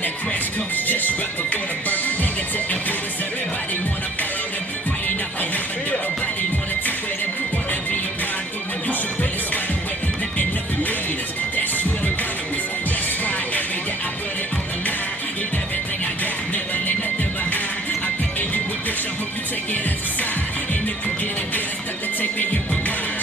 when that crash comes just right before the birth. Negative influence, everybody wanna follow them. Crying out for help, but nobody wanna talk with them. Wanna be mindful when you should really swallow away. Nothing up leaders, that's where the problem is. That's why every day I put it on the line. Give everything I got, never leave nothing behind. I'm painting you a picture, hope you take it as a sign. And if you get it, stop the tape and you rewind.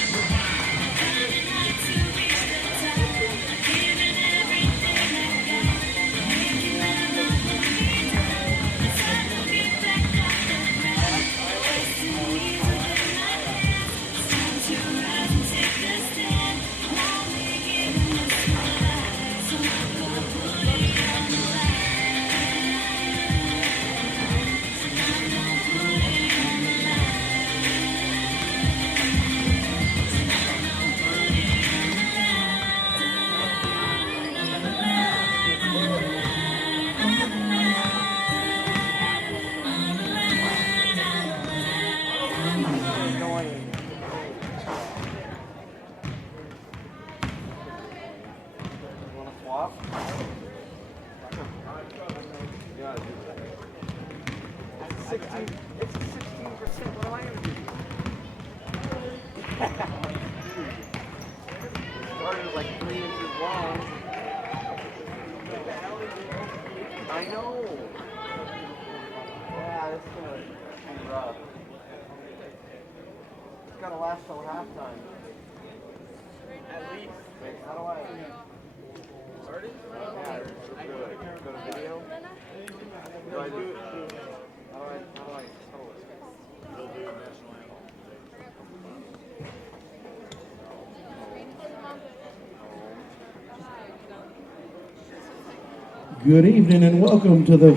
Good evening and welcome to the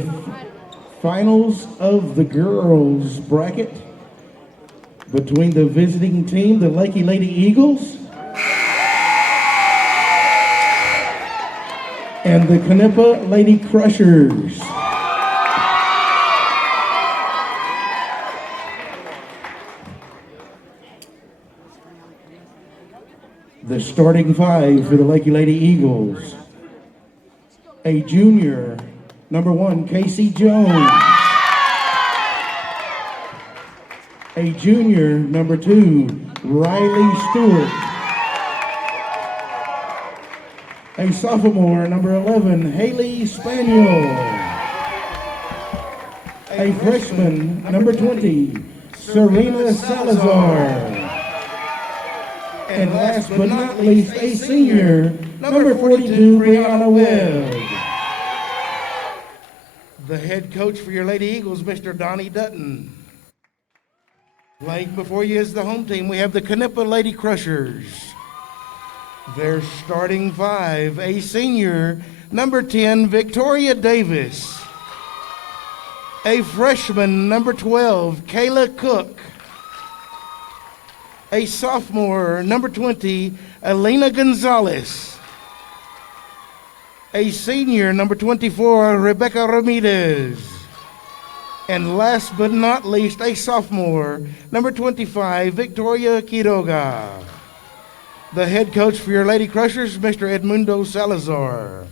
finals of the girls bracket between the visiting team, the Leki Lady Eagles, and the Knippa Lady Crushers. The starting five for the Leki Lady Eagles. A junior, number 1, Casey Jones. A junior, number 2, Riley Stewart. A sophomore, number 11, Haley Spaniel. A freshman, number 20, Serena Salazar. And last but not least, a senior, number 42, Brianna Webb. The head coach for your Lady Eagles, Mr. Donnie Dutton. Playing before you is the home team. We have the Knippa Lady Crushers. Their starting five, a senior, number 10, Victoria Davis. A freshman, number 12, Kayla Cook. A sophomore, number 20, Elena Gonzalez. A senior, number 24, Rebecca Ramirez. And last but not least, a sophomore, number 25, Victoria Quiroga. The head coach for your Lady Crushers, Mr. Edmundo Salazar.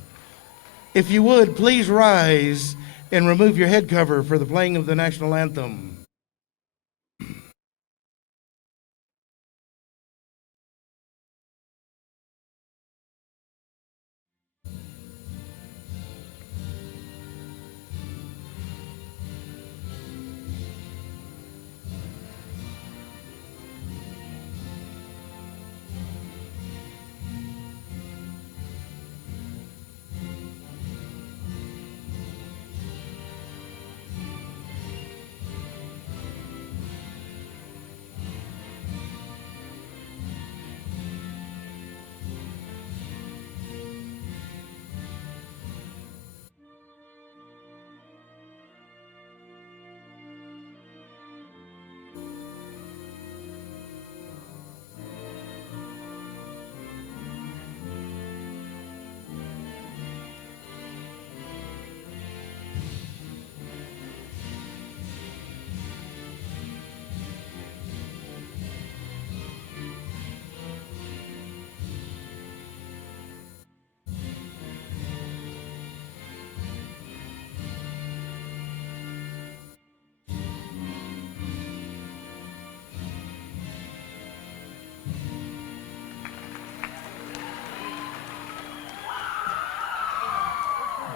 If you would, please rise and remove your head cover for the playing of the national anthem.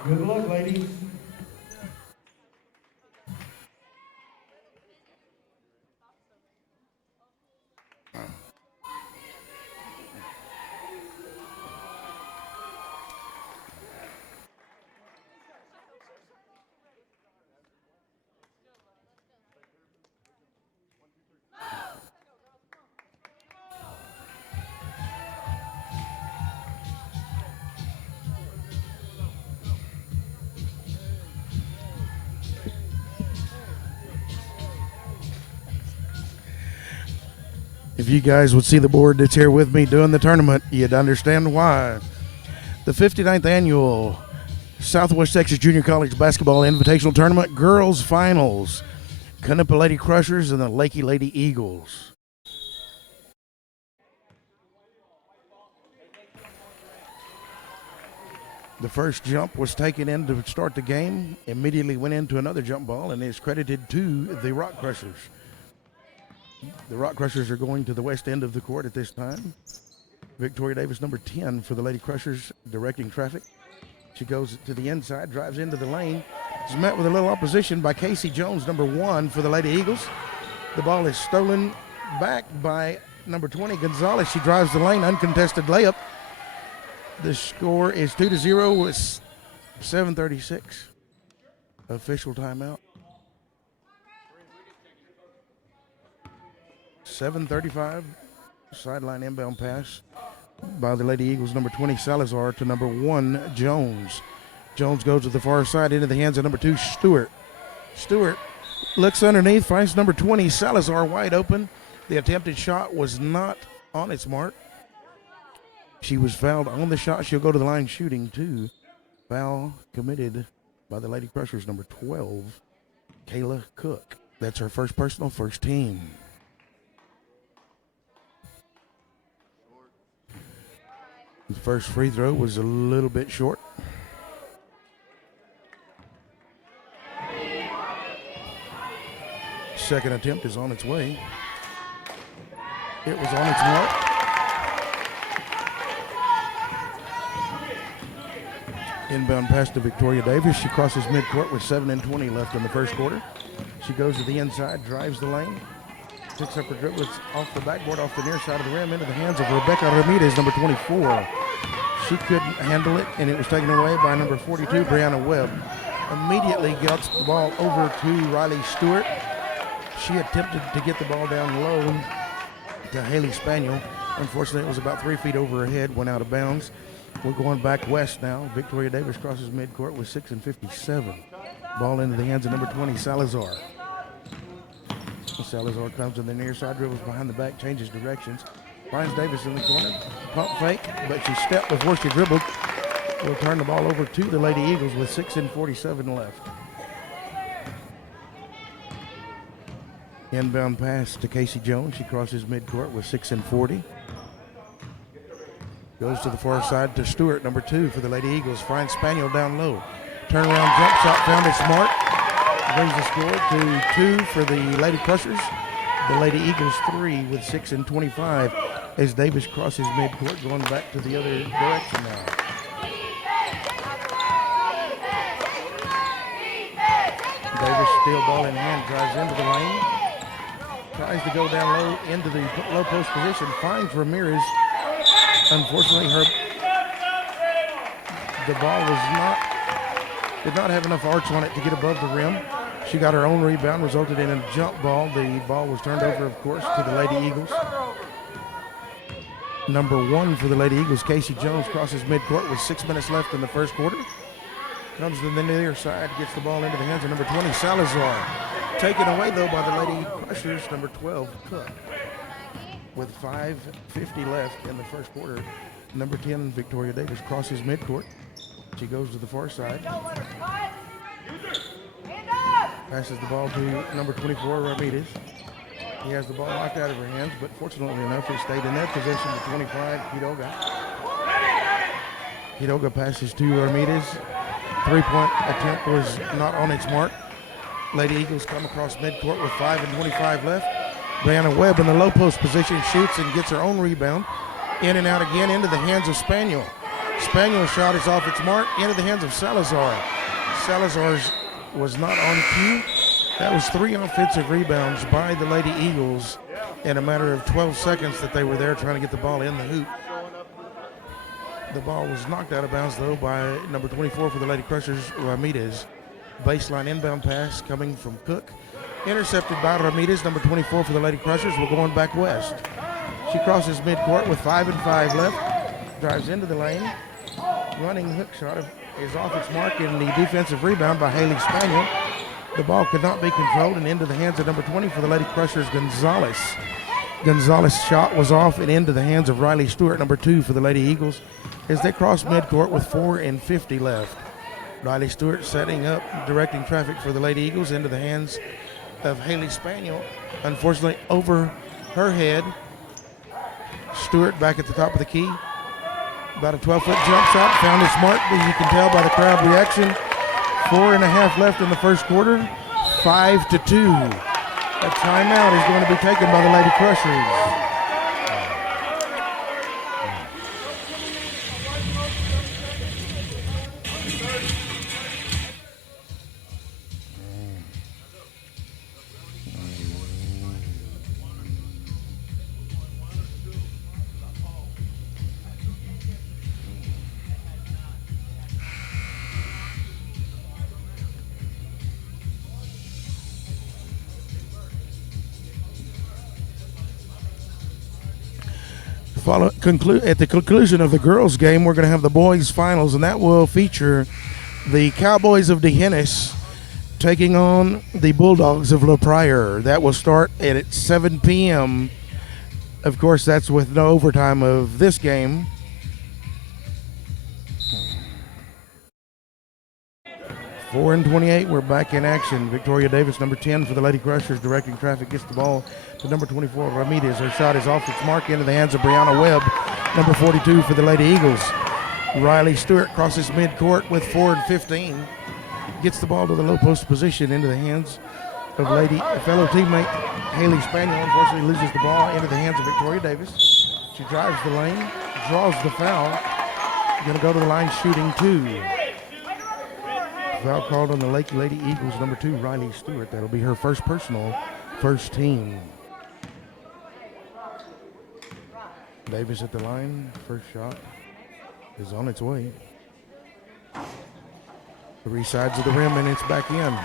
Good luck, ladies. If you guys would see the board that's here with me doing the tournament, you'd understand why. The 59th annual Southwest Texas Junior College Basketball Invitational Tournament Girls Finals. Canopy Lady Crushers and the Leki Lady Eagles. The first jump was taken in to start the game, immediately went into another jump ball, and is credited to the Rock Crushers. The Rock Crushers are going to the west end of the court at this time. Victoria Davis, number 10 for the Lady Crushers, directing traffic. She goes to the inside, drives into the lane. She's met with a little opposition by Casey Jones, number 1 for the Lady Eagles. The ball is stolen back by number 20, Gonzalez. She drives the lane, uncontested layup. The score is 2-0 with 7:36. Official timeout. 7:35, sideline inbound pass by the Lady Eagles, number 20, Salazar, to number 1, Jones. Jones goes to the far side into the hands of number 2, Stewart. Stewart looks underneath, finds number 20, Salazar, wide open. The attempted shot was not on its mark. She was fouled on the shot. She'll go to the line shooting 2. Foul committed by the Lady Crushers, number 12, Kayla Cook. That's her first personal, first team. The first free throw was a little bit short. Second attempt is on its way. It was on its mark. Inbound pass to Victoria Davis. She crosses midcourt with 7:20 left in the first quarter. She goes to the inside, drives the lane, picks up her dribbles off the backboard, off the near side of the rim, into the hands of Rebecca Ramirez, number 24. She couldn't handle it, and it was taken away by number 42, Brianna Webb. Immediately gets the ball over to Riley Stewart. She attempted to get the ball down low to Haley Spaniel. Unfortunately, it was about 3 feet over her head, went out of bounds. We're going back west now. Victoria Davis crosses midcourt with 6:57. Ball into the hands of number 20, Salazar. Salazar comes in the near side, dribbles behind the back, changes directions. Finds Davis in the corner. Pump fake, but she stepped before she dribbled. We'll turn the ball over to the Lady Eagles with 6:47 left. Inbound pass to Casey Jones. She crosses midcourt with 6:40. Goes to the far side to Stewart, number 2 for the Lady Eagles. Finds Spaniel down low. Turnaround jump shot found its mark. Brings the score to 2 for the Lady Crushers. The Lady Eagles 3 with 6:25 as Davis crosses midcourt, going back to the other direction now. Davis, steal ball in hand, drives into the lane. Tries to go down low into the low post position. Finds Ramirez. Unfortunately, the ball did not have enough arch on it to get above the rim. She got her own rebound, resulted in a jump ball. The ball was turned over, of course, to the Lady Eagles. Number 1 for the Lady Eagles, Casey Jones, crosses midcourt with 6 minutes left in the first quarter. Comes to the near side, gets the ball into the hands of number 20, Salazar. Taken away, though, by the Lady Crushers, number 12, Cook. With 5:50 left in the first quarter, number 10, Victoria Davis, crosses midcourt. She goes to the far side. Passes the ball to number 24, Ramirez. He has the ball knocked out of her hands, but fortunately enough, it stayed in their possession to 25, Quiroga. Quiroga passes to Ramirez. Three-point attempt was not on its mark. Lady Eagles come across midcourt with 5:25 left. Brianna Webb in the low post position shoots and gets her own rebound. In and out again into the hands of Spaniel. Spaniel's shot is off its mark, into the hands of Salazar. Salazar's was not on cue. That was 3 offensive rebounds by the Lady Eagles in a matter of 12 seconds that they were there trying to get the ball in the hoop. The ball was knocked out of bounds, though, by number 24 for the Lady Crushers, Ramirez. Baseline inbound pass coming from Cook. Intercepted by Ramirez, number 24 for the Lady Crushers. We're going back west. She crosses midcourt with 5 and 5 left. Drives into the lane. Running hook shot is off its mark, and the defensive rebound by Haley Spaniel. The ball could not be controlled and into the hands of number 20 for the Lady Crushers, Gonzalez. Gonzalez's shot was off and into the hands of Riley Stewart, number 2 for the Lady Eagles, as they cross midcourt with 4 and 50 left. Riley Stewart setting up, directing traffic for the Lady Eagles into the hands of Haley Spaniel. Unfortunately, over her head. Stewart back at the top of the key. About a 12-foot jump shot, found its mark, as you can tell by the crowd reaction. 4.5 left in the first quarter, 5-2. A timeout is going to be taken by the Lady Crushers. At the conclusion of the girls' game, we're going to have the boys' finals, and that will feature the Cowboys of D'Hanis taking on the Bulldogs of La Pryor. That will start at 7 p.m. Of course, that's with no overtime of this game. Four and 28, we're back in action. Victoria Davis, number 10 for the Lady Crushers, directing traffic, gets the ball to number 24, Ramirez. Her shot is off its mark into the hands of Brianna Webb, number 42 for the Lady Eagles. Riley Stewart crosses midcourt with 4 and 15. Gets the ball to the low post position into the hands of fellow teammate Haley Spaniel. Unfortunately loses the ball into the hands of Victoria Davis. She drives the lane, draws the foul. Going to go to the line shooting 2. Foul called on the Leki Lady Eagles, number 2, Riley Stewart. That'll be her first personal, first team. Davis at the line, first shot is on its way. 3 sides of the rim, and it's back in.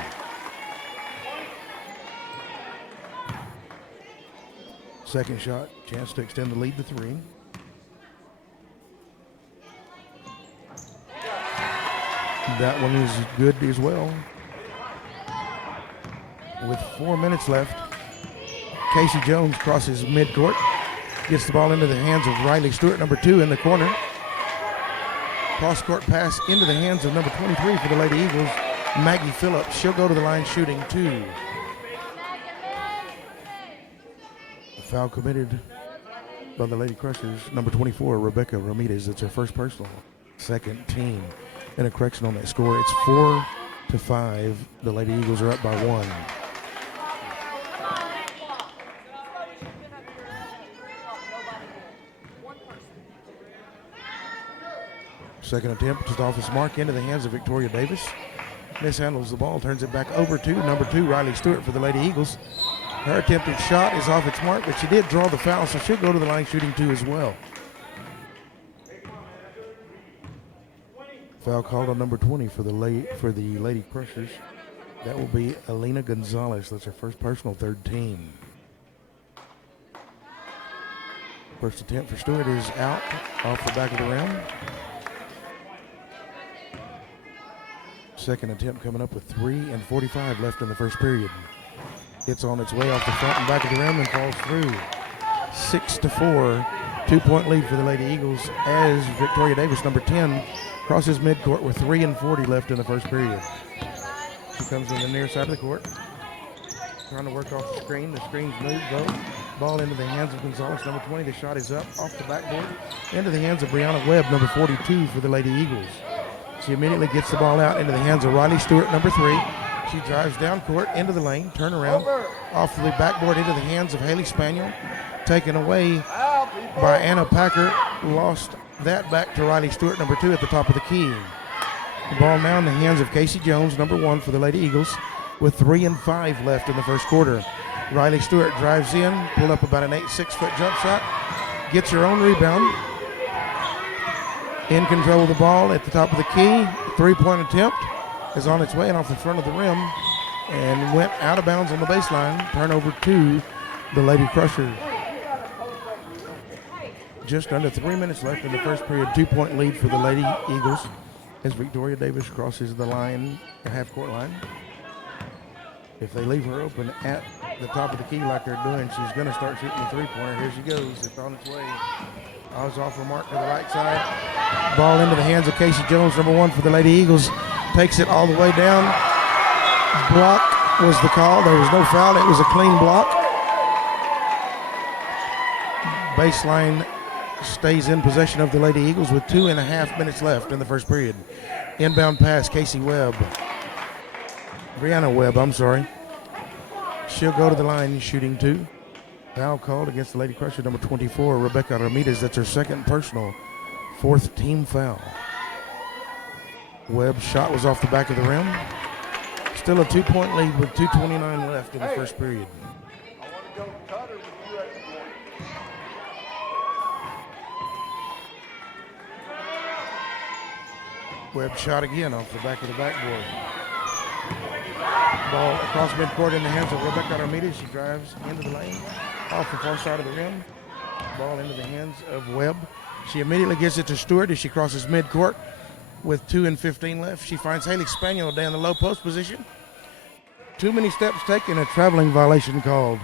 Second shot, chance to extend the lead to 3. That one is good as well. With 4 minutes left, Casey Jones crosses midcourt, gets the ball into the hands of Riley Stewart, number 2 in the corner. Cross-court pass into the hands of number 23 for the Lady Eagles, Maggie Phillips. She'll go to the line shooting 2. A foul committed by the Lady Crushers, number 24, Rebecca Ramirez. It's her first personal, second team. And a correction on that score, it's 4-5. The Lady Eagles are up by 1. Second attempt just off its mark into the hands of Victoria Davis. Mishandles the ball, turns it back over to number 2, Riley Stewart for the Lady Eagles. Her attempted shot is off its mark, but she did draw the foul, so she'll go to the line shooting 2 as well. Foul called on number 20 for the Lady Crushers. That will be Elena Gonzalez. That's her first personal, third team. First attempt for Stewart is out off the back of the rim. Second attempt coming up with 3 and 45 left in the first period. It's on its way off the front and back of the rim and falls through. 6-4, 2-point lead for the Lady Eagles as Victoria Davis, number 10, crosses midcourt with 3 and 40 left in the first period. She comes in the near side of the court, trying to work off the screen. The screen's moved, though. Ball into the hands of Gonzalez, number 20. The shot is up off the backboard into the hands of Brianna Webb, number 42 for the Lady Eagles. She immediately gets the ball out into the hands of Riley Stewart, number 3. She drives down court into the lane, turn around, off the backboard into the hands of Haley Spaniel, taken away by Anna Packer, lost that back to Riley Stewart, number 2, at the top of the key. The ball now in the hands of Casey Jones, number 1 for the Lady Eagles, with 3 and 5 left in the first quarter. Riley Stewart drives in, pulled up about an 6-foot jump shot, gets her own rebound. In control of the ball at the top of the key. 3-point attempt is on its way and off the front of the rim and went out of bounds on the baseline. Turnover to the Lady Crushers. Just under 3 minutes left in the first period. 2-point lead for the Lady Eagles as Victoria Davis crosses the line, the half-court line. If they leave her open at the top of the key like they're doing, she's going to start shooting the three-pointer. Here she goes. It's on its way. Oz off her mark to the right side. Ball into the hands of Casey Jones, number 1 for the Lady Eagles. Takes it all the way down. Block was the call. There was no foul. It was a clean block. Baseline stays in possession of the Lady Eagles with 2.5 minutes left in the first period. Inbound pass, Casey Webb. Brianna Webb, I'm sorry. She'll go to the line shooting 2. Foul called against the Lady Crusher, number 24, Rebecca Ramirez. That's her second personal, 4th team foul. Webb's shot was off the back of the rim. Still a 2-point lead with 2:29 left in the first period. Webb shot again off the back of the backboard. Ball across midcourt in the hands of Rebecca Ramirez. She drives into the lane off the far side of the rim. Ball into the hands of Webb. She immediately gives it to Stewart as she crosses midcourt with 2:15 left. She finds Haley Spaniel down the low post position. Too many steps taken, a traveling violation called.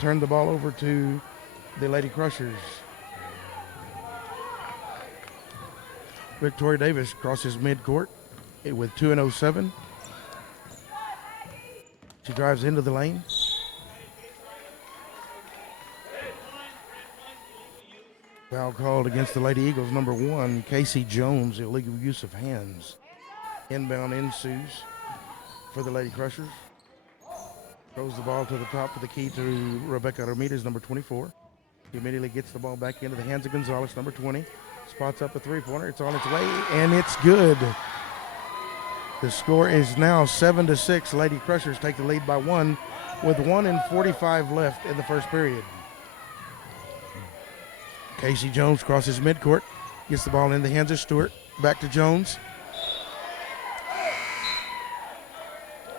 Turned the ball over to the Lady Crushers. Victoria Davis crosses midcourt with 2:07. She drives into the lane. Foul called against the Lady Eagles, number 1, Casey Jones, illegal use of hands. Inbound ensues for the Lady Crushers. Throws the ball to the top of the key to Rebecca Ramirez, number 24. He immediately gets the ball back into the hands of Gonzalez, number 20. Spots up a three-pointer. It's on its way, and it's good. The score is now 7-6. Lady Crushers take the lead by 1 with 1:45 left in the first period. Casey Jones crosses midcourt, gets the ball in the hands of Stewart. Back to Jones.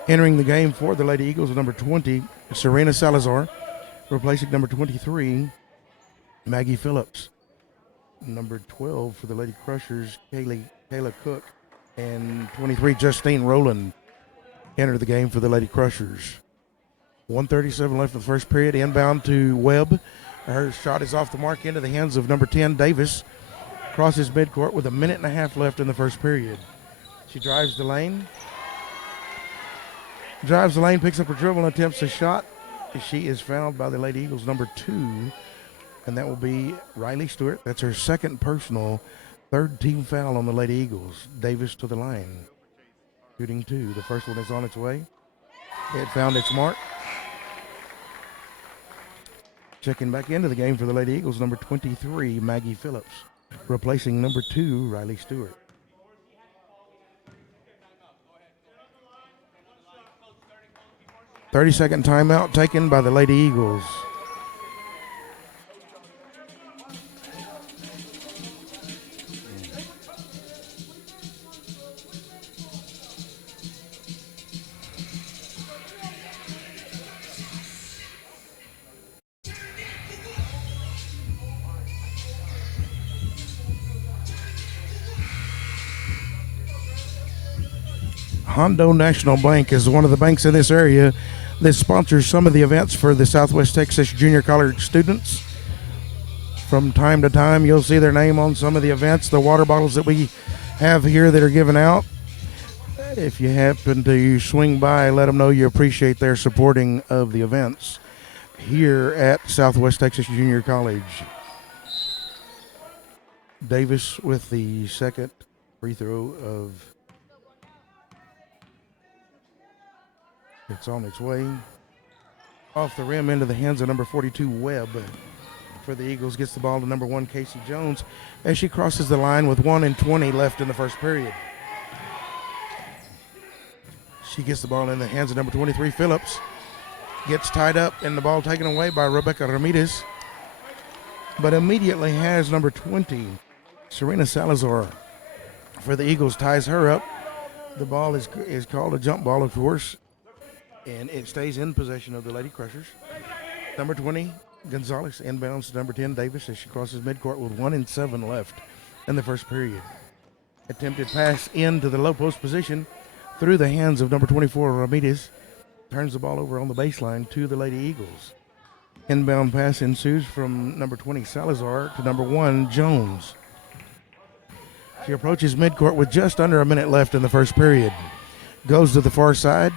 Entering the game for the Lady Eagles, number 20, Serena Salazar, replacing number 23, Maggie Phillips. Number 12 for the Lady Crushers, Kayla Cook, and 23, Justine Rowland, enter the game for the Lady Crushers. 1:37 left in the first period. Inbound to Webb. Her shot is off the mark into the hands of number 10, Davis. Crosses midcourt with 1.5 minutes left in the first period. She drives the lane. Picks up her dribble and attempts a shot. She is fouled by the Lady Eagles, number 2, and that will be Riley Stewart. That's her second personal, 3rd team foul on the Lady Eagles. Davis to the line, shooting 2. The first one is on its way. It found its mark. Checking back into the game for the Lady Eagles, number 23, Maggie Phillips, replacing number 2, Riley Stewart. "30-second timeout taken by the Lady Eagles. Hondo National Bank is one of the banks in this area that sponsors some of the events for the Southwest Texas Junior College students. From time to time, you'll see their name on some of the events, the water bottles that we have here that are given out. If you happen to swing by, let them know you appreciate their supporting of the events here at Southwest Texas Junior College. Davis with the second free throw of... It's on its way. Off the rim into the hands of number 42, Webb, for the Eagles gets the ball to number 1, Casey Jones, as she crosses the line with 1:20 left in the first period. She gets the ball in the hands of number 23, Phillips. Gets tied up and the ball taken away by Rebecca Ramirez, but immediately has number 20, Serena Salazar, for the Eagles, ties her up. The ball is called a jump ball, of course, and it stays in possession of the Lady Crushers. Number 20, Gonzalez, inbounds to number 10, Davis, as she crosses midcourt with 1:07 left in the first period. Attempted pass into the low post position through the hands of number 24, Ramirez. Turns the ball over on the baseline to the Lady Eagles. Inbound pass ensues from number 20, Salazar, to number 1, Jones. She approaches midcourt with just under a minute left in the first period. Goes to the far side.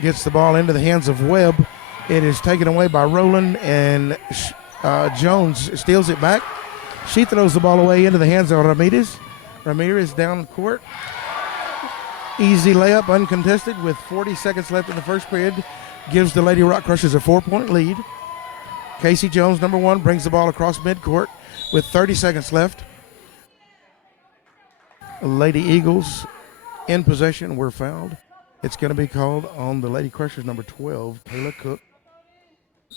Gets the ball into the hands of Webb. It is taken away by Rowland, and Jones steals it back. She throws the ball away into the hands of Ramirez. Ramirez down court. Easy layup, uncontested, with 40 seconds left in the first period. Gives the Lady Rock Crushers a 4-point lead. Casey Jones, number 1, brings the ball across midcourt with 30 seconds left. Lady Eagles in possession were fouled. It's going to be called on the Lady Crushers, number 12, Kayla Cook.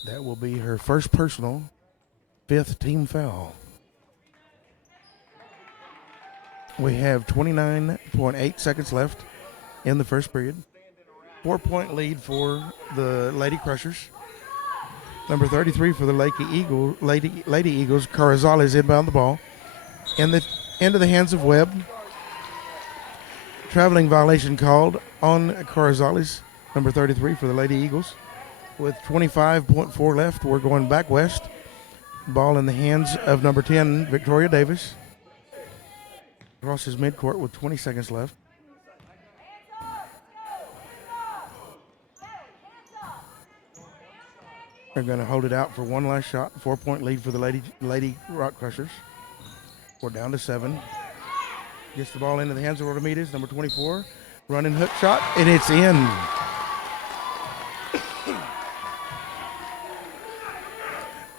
That will be her first personal, 5th team foul. We have 29.8 seconds left in the first period. 4-point lead for the Lady Crushers. Number 33 for the Lady Eagles, Carrizales, inbound the ball into the hands of Webb. Traveling violation called on Carrizales, number 33 for the Lady Eagles. With 25.4 left, we're going back west. Ball in the hands of number 10, Victoria Davis. Crosses midcourt with 20 seconds left. They're going to hold it out for one last shot. 4-point lead for the Lady Rock Crushers. We're down to 7. Gets the ball into the hands of Ramirez, number 24. Running hook shot, and it's in.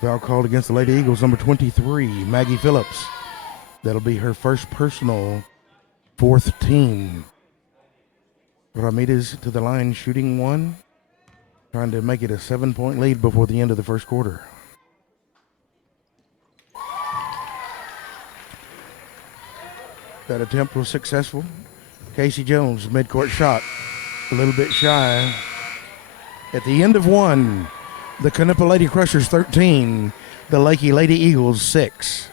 Foul called against the Lady Eagles, number 23, Maggie Phillips. That'll be her first personal, 4th team. Ramirez to the line, shooting 1. Trying to make it a 7-point lead before the end of the first quarter. That attempt was successful. Casey Jones, midcourt shot, a little bit shy. At the end of 1, the Knippa Lady Crushers 13, the Leki Lady Eagles 6.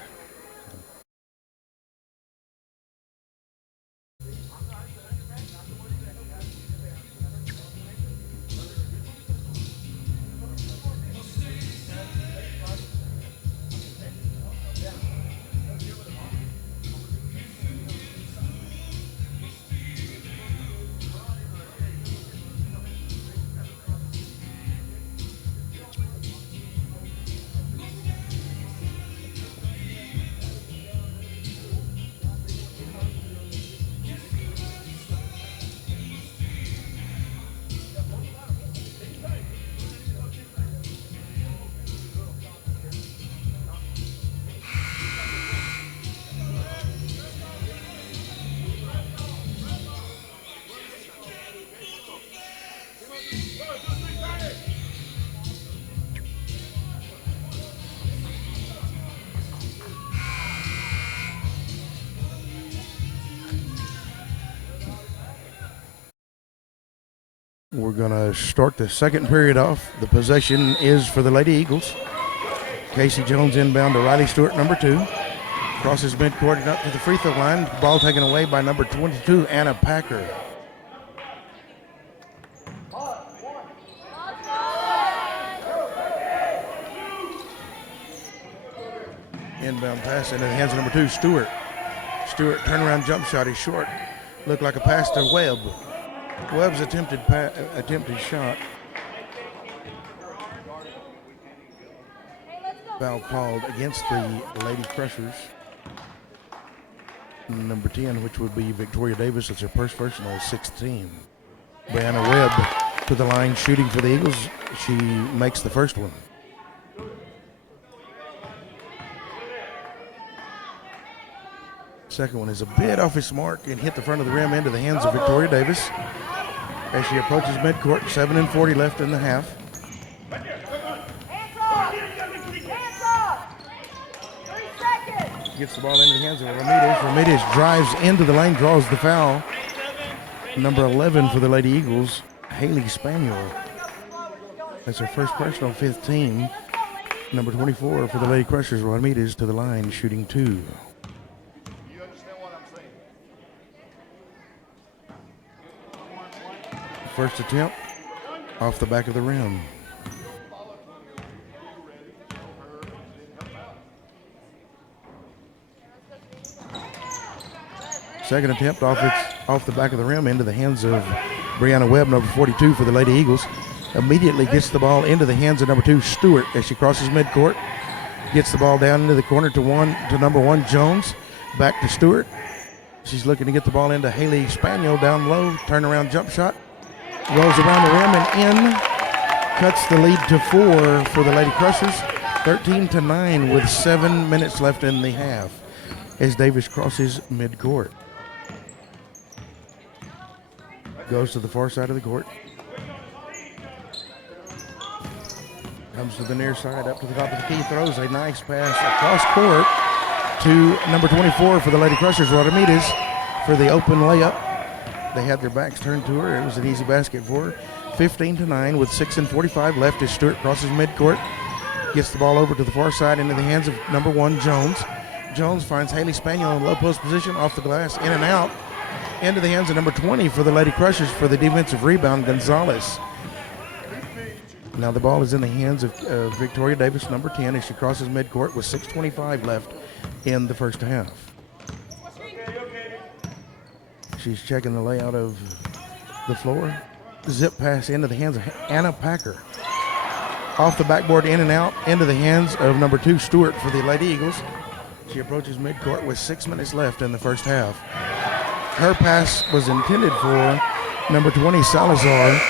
We're going to start the second period off. The possession is for the Lady Eagles. Casey Jones inbound to Riley Stewart, number 2. Crosses midcourt and up to the free throw line. Ball taken away by number 22, Anna Packer. Inbound pass into the hands of number 2, Stewart. Stewart turnaround jump shot is short. Looked like a pass to Webb. Webb's attempted shot. Foul called against the Lady Crushers. Number 10, which would be Victoria Davis. It's her first personal, 16. Brianna Webb to the line, shooting for the Eagles. She makes the first one. Second one is a bit off his mark and hit the front of the rim into the hands of Victoria Davis. As she approaches midcourt, 7:40 left in the half. Gets the ball into the hands of Ramirez. Ramirez drives into the lane, draws the foul. Number 11 for the Lady Eagles, Haley Spaniel. That's her first personal, 5th team. Number 24 for the Lady Crushers, Ramirez to the line, shooting 2. First attempt off the back of the rim. Second attempt off the back of the rim into the hands of Brianna Webb, number 42 for the Lady Eagles. Immediately gets the ball into the hands of number 2 Stewart as she crosses midcourt. Gets the ball down into the corner to number 1 Jones. Back to Stewart. She's looking to get the ball into Haley Spaniel down low. Turnaround jump shot. Rolls around the rim and in. Cuts the lead to 4 for the Lady Crushers. 13-9 with 7 minutes left in the half as Davis crosses midcourt. Goes to the far side of the court. Comes to the near side, up to the top of the key, throws a nice pass across court to number 24 for the Lady Crushers, Ramirez, for the open layup. They had their backs turned to her. It was an easy basket for her. 15-9 with 6:45 left as Stewart crosses midcourt. Gets the ball over to the far side into the hands of number 1 Jones. Jones finds Haley Spaniel in low post position, off the glass, in and out. Into the hands of number 20 for the Lady Crushers for the defensive rebound, Gonzalez. Now the ball is in the hands of Victoria Davis, number 10, as she crosses midcourt with 6:25 left in the first half. She's checking the layout of the floor. Zip pass into the hands of Anna Packer. Off the backboard, in and out, into the hands of number 2 Stewart for the Lady Eagles. She approaches midcourt with 6 minutes left in the first half. Her pass was intended for number 20 Salazar,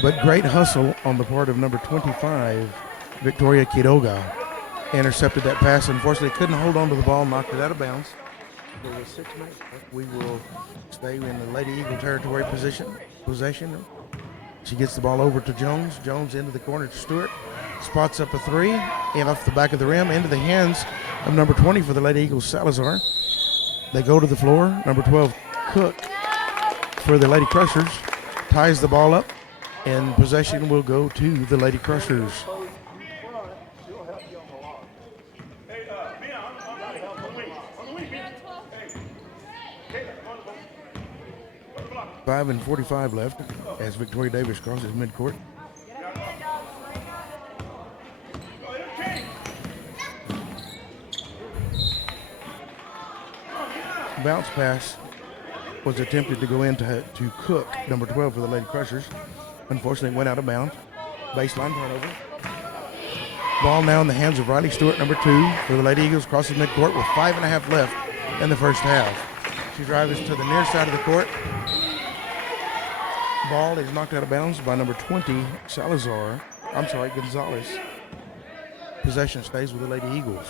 but great hustle on the part of number 25 Victoria Quiroga. Intercepted that pass. Unfortunately, couldn't hold on to the ball, knocked it out of bounds. There was 6 minutes left. We will stay in the Lady Eagle territory possession. She gets the ball over to Jones. Jones into the corner to Stewart. Spots up a 3 and off the back of the rim into the hands of number 20 for the Lady Eagles, Salazar. They go to the floor. Number 12, Cook for the Lady Crushers ties the ball up, and possession will go to the Lady Crushers. Five and 45 left as Victoria Davis crosses midcourt. Bounce pass was attempted to go into Cook, number 12 for the Lady Crushers. Unfortunately, went out of bounds. Baseline turnover. Ball now in the hands of Riley Stewart, number 2 for the Lady Eagles, crosses midcourt with 5.5 left in the first half. She drives to the near side of the court. Ball is knocked out of bounds by number 20, Gonzalez. Possession stays with the Lady Eagles.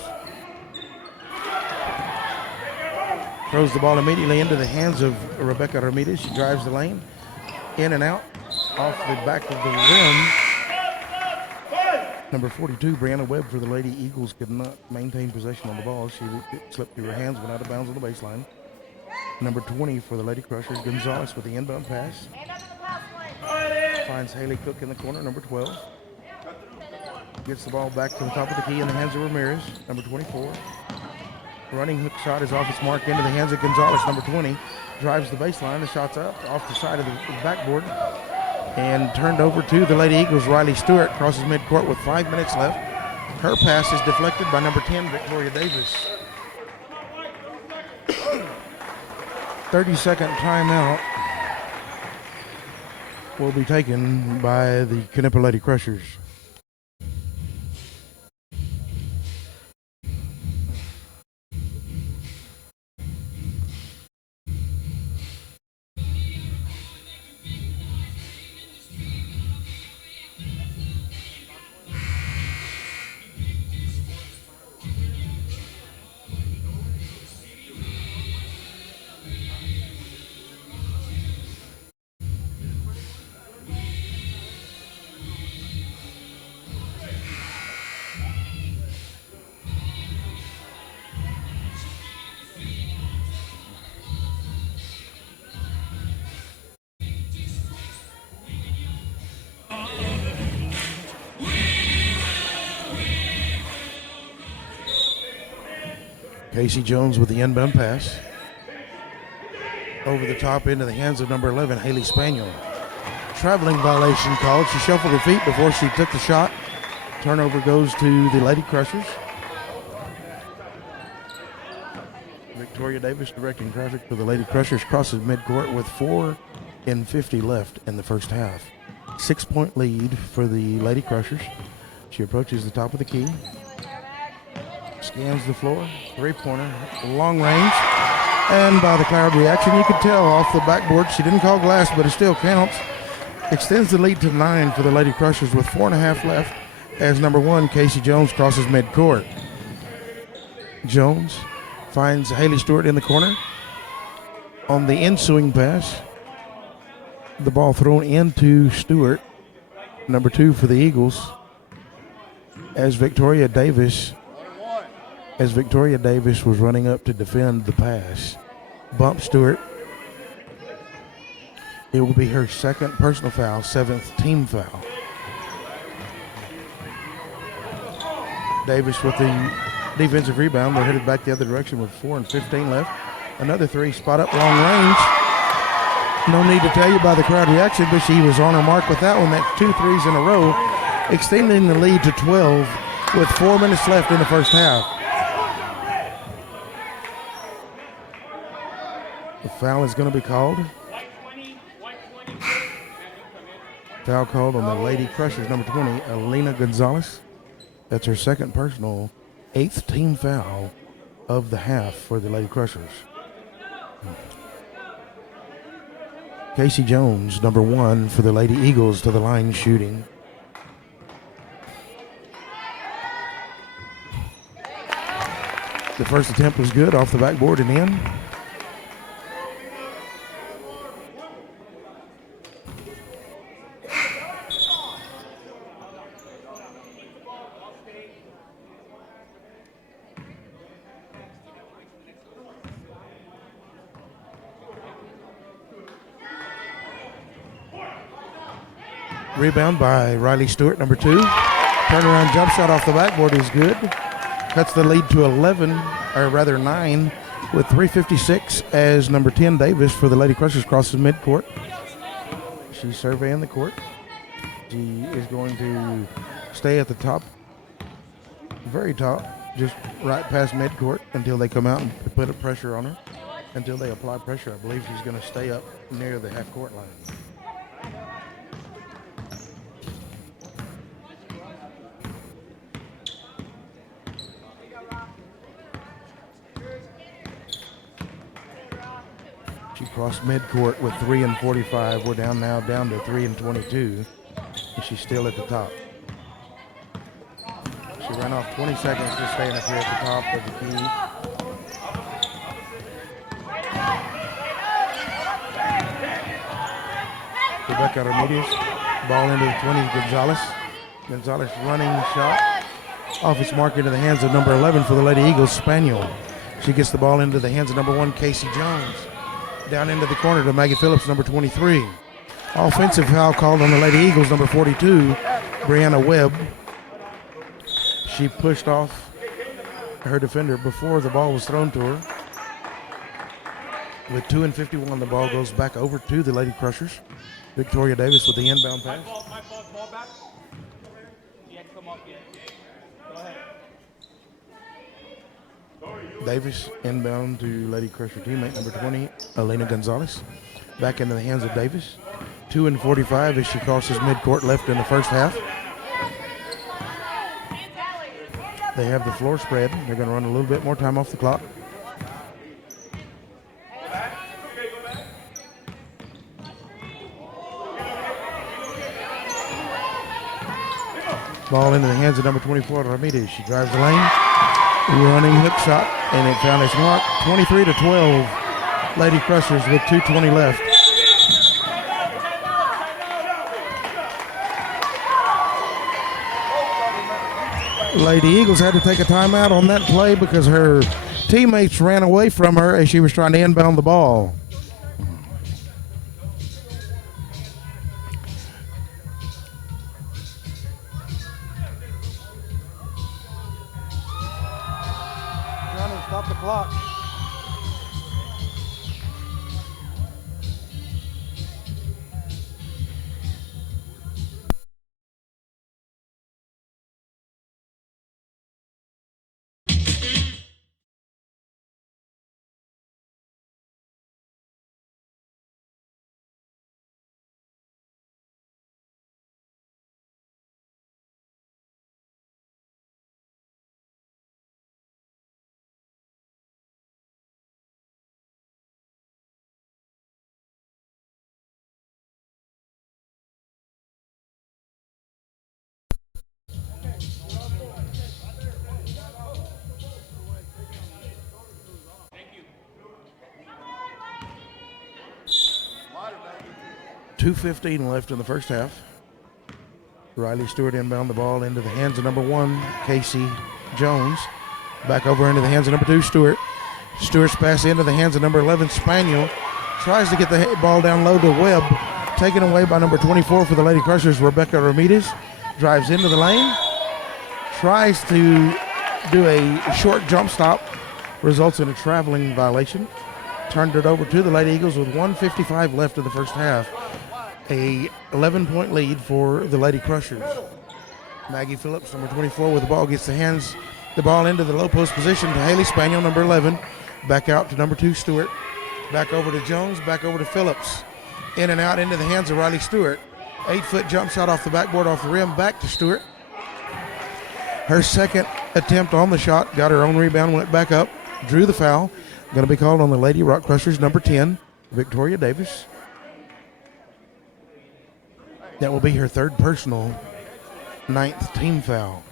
Throws the ball immediately into the hands of Rebecca Ramirez. She drives the lane, in and out, off the back of the rim. Number 42, Brianna Webb for the Lady Eagles could not maintain possession on the ball. She slipped through her hands, went out of bounds on the baseline. Number 20 for the Lady Crushers, Gonzalez with the inbound pass. Finds Haley Cook in the corner, number 12. Gets the ball back to the top of the key in the hands of Ramirez, number 24. Running hook shot is off its mark into the hands of Gonzalez, number 20. Drives the baseline, the shot's up off the side of the backboard. And turned over to the Lady Eagles, Riley Stewart, crosses midcourt with 5 minutes left. Her pass is deflected by number 10, Victoria Davis. 30-second timeout will be taken by the Knippa Lady Crushers. Casey Jones with the inbound pass. Over the top into the hands of number 11, Haley Spaniel. Traveling violation called. She shuffled her feet before she took the shot. Turnover goes to the Lady Crushers. Victoria Davis directing traffic for the Lady Crushers. Crosses midcourt with 4:50 left in the first half. 6-point lead for the Lady Crushers. She approaches the top of the key. Scans the floor. Three-pointer. Long range. And by the crowd reaction, you could tell off the backboard. She didn't call glass, but it still counts. Extends the lead to 9 for the Lady Crushers with 4.5 left as number 1, Casey Jones, crosses midcourt. Jones finds Haley Stewart in the corner. On the ensuing pass, the ball thrown into Stewart, number 2 for the Eagles, as Victoria Davis was running up to defend the pass. Bump Stewart. It will be her second personal foul, 7th team foul. Davis with the defensive rebound. They're headed back the other direction with 4:15 left. Another 3, spot up, long range. No need to tell you by the crowd reaction, but she was on her mark with that one. That's 2 threes in a row, extending the lead to 12 with 4 minutes left in the first half. The foul is going to be called. Foul called on the Lady Crushers, number 20, Alina Gonzalez. That's her second personal, 8th team foul of the half for the Lady Crushers. Casey Jones, number 1 for the Lady Eagles, to the line shooting. The first attempt was good, off the backboard and in. Rebound by Riley Stewart, number 2. Turnaround jump shot off the backboard is good. Cuts the lead to 9, with 3:56 as number 10 Davis for the Lady Crushers crosses midcourt. She's surveying the court. She is going to stay at the top, very top, just right past midcourt until they come out and put a pressure on her. Until they apply pressure, I believe she's going to stay up near the half-court line. She crossed midcourt with 3:45. We're down to 3:22. And she's still at the top. She ran off 20 seconds just staying up here at the top of the key. Rebecca Ramirez, ball into the 20, Gonzalez. Gonzalez running shot off its mark into the hands of number 11 for the Lady Eagles, Spaniel. She gets the ball into the hands of number 1, Casey Jones. Down into the corner to Maggie Phillips, number 23. Offensive foul called on the Lady Eagles, number 42, Brianna Webb. She pushed off her defender before the ball was thrown to her. With 2:51, the ball goes back over to the Lady Crushers. Victoria Davis with the inbound pass. Ball back. You had to come up yet. Go ahead. Davis inbound to Lady Crusher teammate number 20, Elena Gonzalez. Back into the hands of Davis. 2:45 as she crosses midcourt left in the first half. They have the floor spread. They're going to run a little bit more time off the clock. Ball into the hands of number 24, Ramirez. She drives the lane. Running hook shot, and it found its mark. 23-12. Lady Crushers with 2:20 left. Lady Eagles had to take a timeout on that play because her teammates ran away from her as she was trying to inbound the ball. Stop the clock. .2:15 left in the first half. Riley Stewart inbound the ball into the hands of number 1, Casey Jones. Back over into the hands of number 2, Stewart. Stewart's pass into the hands of number 11, Spaniel. Tries to get the ball down low to Webb. Taken away by number 24 for the Lady Crushers, Rebecca Ramirez. Drives into the lane. Tries to do a short jump stop. Results in a traveling violation. Turned it over to the Lady Eagles with 1:55 left in the first half. A 11-point lead for the Lady Crushers. Maggie Phillips, number 24, with the ball, gets the ball into the low post position to Haley Spaniel, number 11. Back out to number 2, Stewart. Back over to Jones, back over to Phillips. In and out into the hands of Riley Stewart. 8-foot jump shot off the backboard, off the rim, back to Stewart. Her second attempt on the shot, got her own rebound, went back up, drew the foul. Going to be called on the Lady Rock Crushers, number 10, Victoria Davis. That will be her third personal, 9th team foul.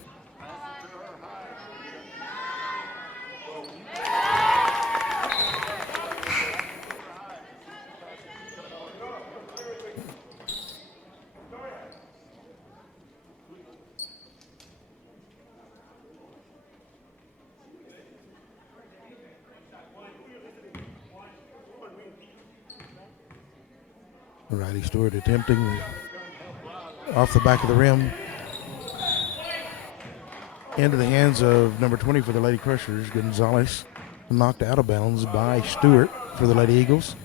Riley Stewart attempting off the back of the rim into the hands of number 20 for the Lady Crushers, Gonzalez, knocked out of bounds by Stewart for the Lady Eagles.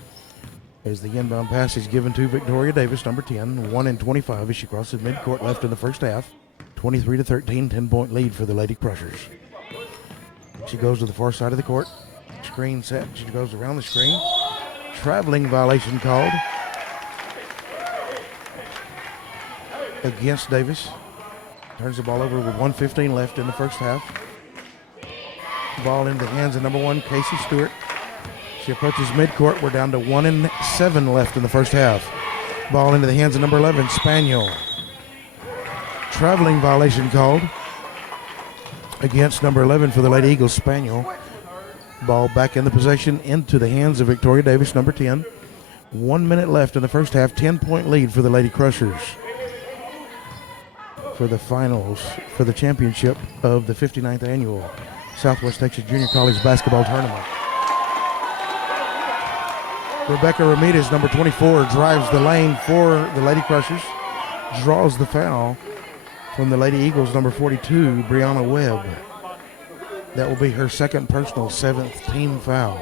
As the inbound pass is given to Victoria Davis, number 10, 1-25 as she crosses midcourt left in the first half. 23-13, 10-point lead for the Lady Crushers. She goes to the far side of the court. Screen set. She goes around the screen. Traveling violation called against Davis. Turns the ball over with 1:15 left in the first half. Ball into the hands of number 1, Casey Stewart. She approaches midcourt. We're down to 1-7 left in the first half. Ball into the hands of number 11, Spaniel. Traveling violation called against number 11 for the Lady Eagles, Spaniel. Ball back in the possession into the hands of Victoria Davis, number 10. 1 minute left in the first half. 10-point lead for the Lady Crushers for the finals for the championship of the 59th annual Southwest Texas Junior College Basketball Tournament. Rebecca Ramirez, number 24, drives the lane for the Lady Crushers, draws the foul from the Lady Eagles, number 42, Brianna Webb. That will be her second personal, 7th team foul.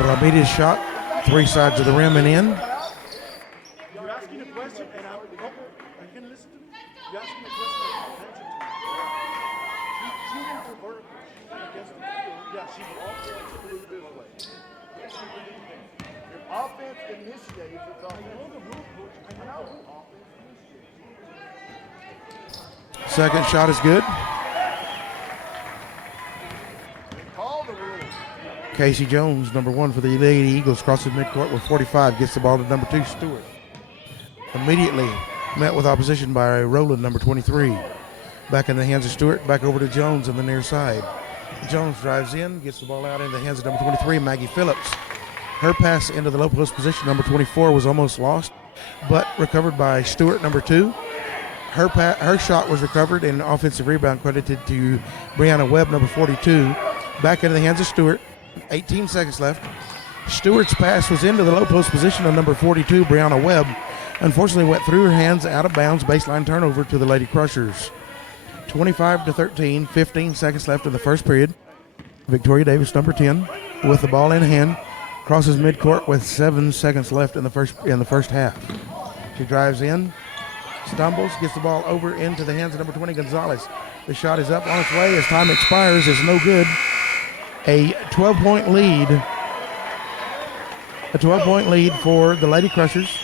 Ramirez shot, 3 sides of the rim and in. You're asking a question, and are you going to listen to me? You're asking a question, and attention to me. She's shooting for vertical, against the field. Yeah, she's offense a little bit away. If offense initiates, it's offense. Second shot is good. Casey Jones, number 1 for the Lady Eagles, crosses midcourt with 45, gets the ball to number 2, Stewart. Immediately met with opposition by Rowland, number 23. Back in the hands of Stewart, back over to Jones on the near side. Jones drives in, gets the ball out in the hands of number 23, Maggie Phillips. Her pass into the low post position, number 24, was almost lost, but recovered by Stewart, number 2. Her shot was recovered and offensive rebound credited to Brianna Webb, number 42. Back into the hands of Stewart. 18 seconds left. Stewart's pass was into the low post position of number 42, Brianna Webb. unfortunately went through her hands, out of bounds, baseline turnover to the Lady Crushers. 25-13, 15 seconds left in the first period. Victoria Davis, number 10, with the ball in hand, crosses midcourt with 7 seconds left in the first half. She drives in, stumbles, gets the ball over into the hands of number 20, Gonzalez. The shot is up on its way as time expires. It's no good. A 12-point lead. A 12-point lead for the Lady Crushers.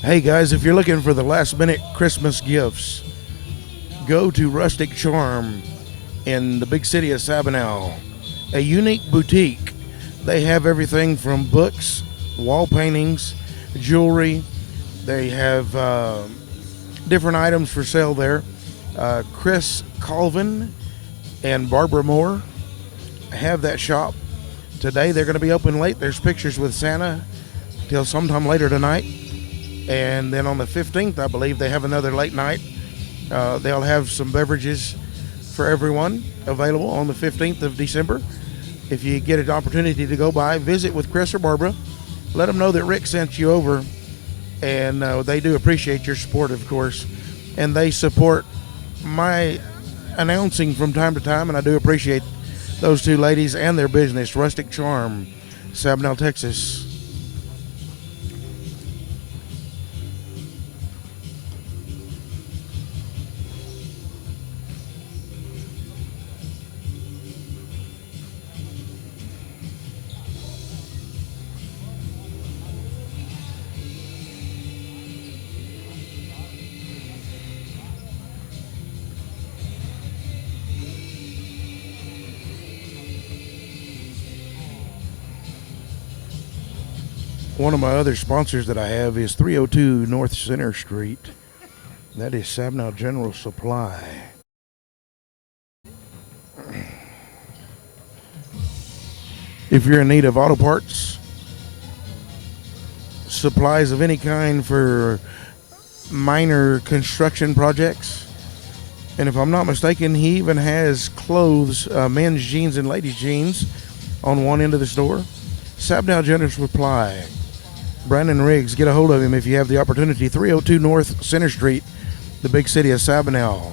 Hey guys, if you're looking for the last minute Christmas gifts, go to Rustic Charm in the big city of Sabinal, a unique boutique. They have everything from books, wall paintings, jewelry. They have different items for sale there. Chris Colvin and Barbara Moore have that shop. Today they're going to be open late. There's pictures with Santa till sometime later tonight. And then on the 15th, I believe, they have another late night. They'll have some beverages for everyone available on the 15th of December. If you get an opportunity to go by, visit with Chris or Barbara. Let them know that Rick sent you over. And they do appreciate your support, of course. And they support my announcing from time to time. And I do appreciate those two ladies and their business, Rustic Charm, Sabinal, Texas. One of my other sponsors that I have is 302 North Center Street. That is Sabinal General Supply. If you're in need of auto parts, supplies of any kind for minor construction projects, and if I'm not mistaken, he even has clothes, men's jeans and ladies' jeans on one end of the store. Sabinal General Supply. Brandon Riggs, get a hold of him if you have the opportunity. 302 North Center Street, the big city of Sabinal.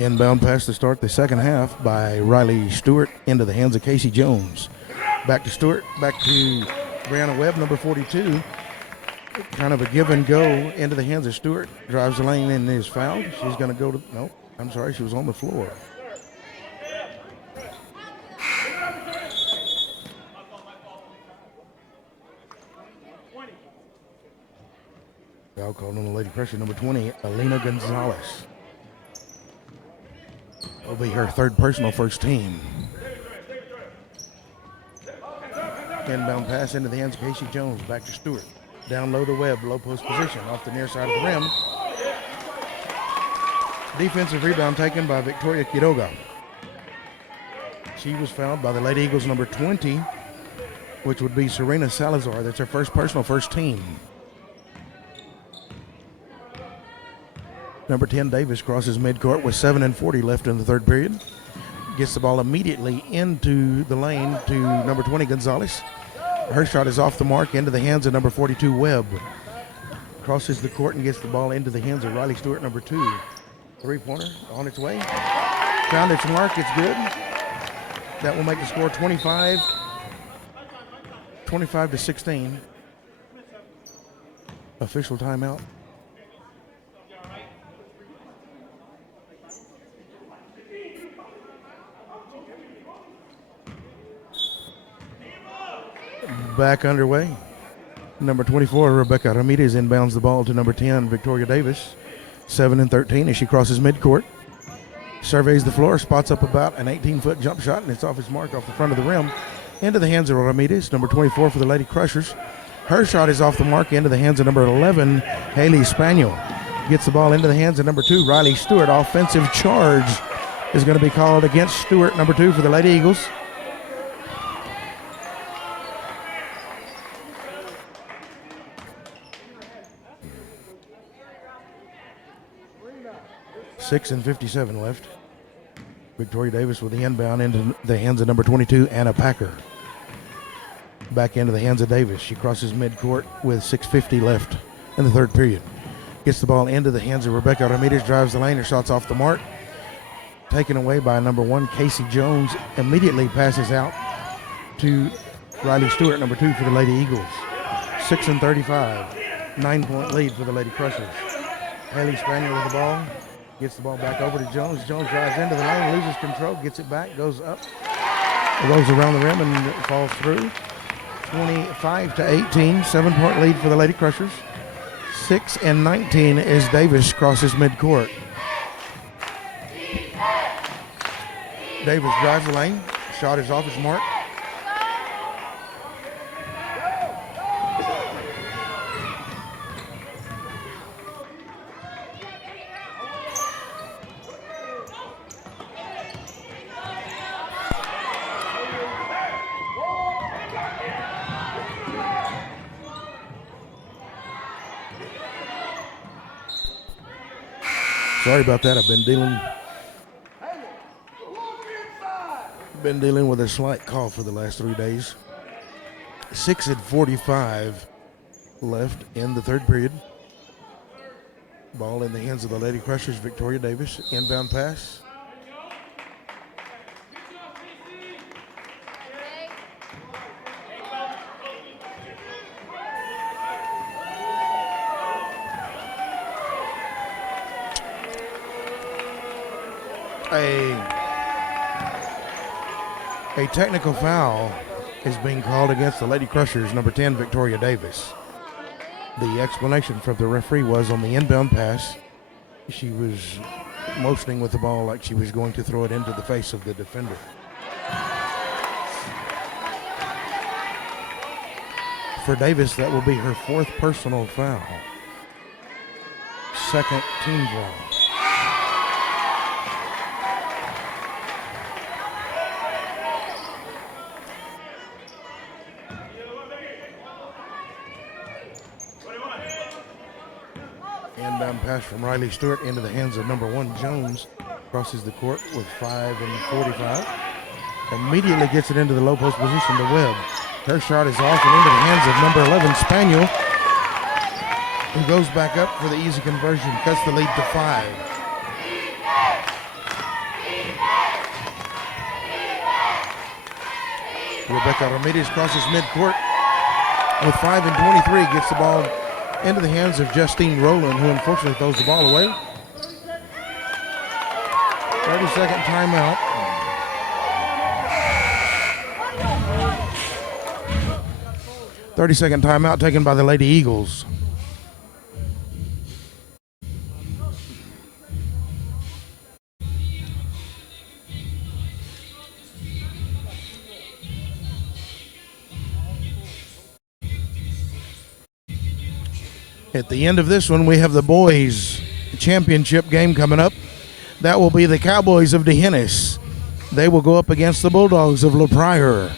Inbound pass to start the second half by Riley Stewart into the hands of Casey Jones. Back to Stewart, back to Brianna Webb, number 42. Kind of a give and go into the hands of Stewart. Drives the lane and is fouled. She's going to go to, no, I'm sorry, she was on the floor. Foul called on the Lady Crusher, number 20, Alina Gonzalez. Will be her third personal, first team. Inbound pass into the hands of Casey Jones. Back to Stewart. Down low to Webb, low post position off the near side of the rim. Defensive rebound taken by Victoria Quiroga. She was fouled by the Lady Eagles, number 20, which would be Serena Salazar. That's her first personal, first team. Number 10, Davis, crosses midcourt with 7:40 left in the third period. Gets the ball immediately into the lane to number 20, Gonzalez. Her shot is off the mark into the hands of number 42, Webb. Crosses the court and gets the ball into the hands of Riley Stewart, number 2. Three-pointer on its way. Found its mark, it's good. That will make the score 25-16. Official timeout. Back underway. Number 24, Rebecca Ramirez inbounds the ball to number 10, Victoria Davis. 7-13 as she crosses midcourt. Surveys the floor, spots up about an 18-foot jump shot, and it's off its mark off the front of the rim. Into the hands of Ramirez, number 24 for the Lady Crushers. Her shot is off the mark into the hands of number 11, Haley Spaniel. Gets the ball into the hands of number 2, Riley Stewart. Offensive charge is going to be called against Stewart, number 2 for the Lady Eagles. Six and 57 left. Victoria Davis with the inbound into the hands of number 22, Anna Packer. Back into the hands of Davis. She crosses midcourt with 6:50 left in the third period. Gets the ball into the hands of Rebecca Ramirez, drives the lane, her shot's off the mark. Taken away by number 1, Casey Jones. Immediately passes out to Riley Stewart, number 2 for the Lady Eagles. 6 and 35. 9-point lead for the Lady Crushers. Haley Spaniel with the ball. Gets the ball back over to Jones. Jones drives into the lane, loses control, gets it back, goes up, goes around the rim and falls through. 25-18, 7-point lead for the Lady Crushers. 6 and 19 as Davis crosses midcourt. Davis drives the lane, shot is off his mark. Sorry about that. I've been dealing with a slight cough for the last 3 days. 6 and 45 left in the third period. Ball in the hands of the Lady Crushers, Victoria Davis. Inbound pass. A technical foul is being called against the Lady Crushers, number 10, Victoria Davis. The explanation from the referee was on the inbound pass, she was motioning with the ball like she was going to throw it into the face of the defender. For Davis, that will be her 4th personal foul. 2nd team foul. Inbound pass from Riley Stewart into the hands of number 1, Jones. Crosses the court with 5 and 45. Immediately gets it into the low post position to Webb. Her shot is off and into the hands of number 11, Spaniel, who goes back up for the easy conversion, cuts the lead to 5. Rebecca Ramirez crosses midcourt with 5 and 23. Gets the ball into the hands of Justine Rowland, who unfortunately throws the ball away. 30-second timeout. Thirty-second timeout taken by the Lady Eagles. At the end of this one, we have the boys championship game coming up. That will be the Cowboys of D'Hanis. They will go up against the Bulldogs of La Pryor.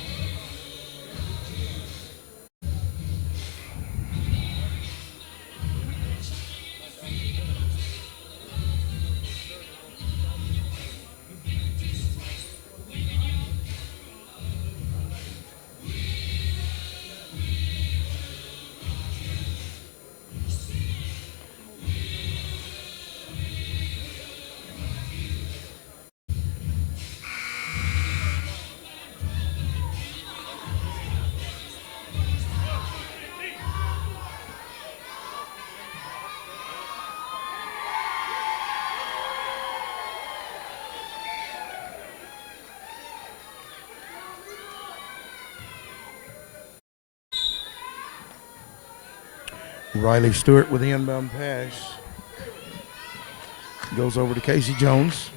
Riley Stewart with the inbound pass. Goes over to Casey Jones.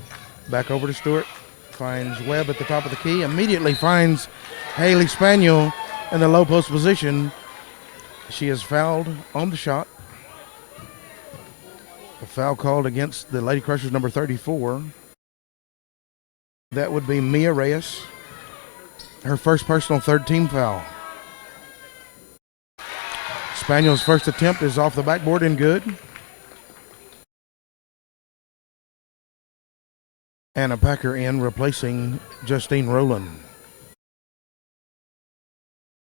Back over to Stewart. Finds Webb at the top of the key. Immediately finds Haley Spaniel in the low post position. She is fouled on the shot. A foul called against the Lady Crushers, number 34. That would be Mia Reyes. Her first personal third-team foul. Spaniel's first attempt is off the backboard and good. Anna Packer in, replacing Justine Rowland.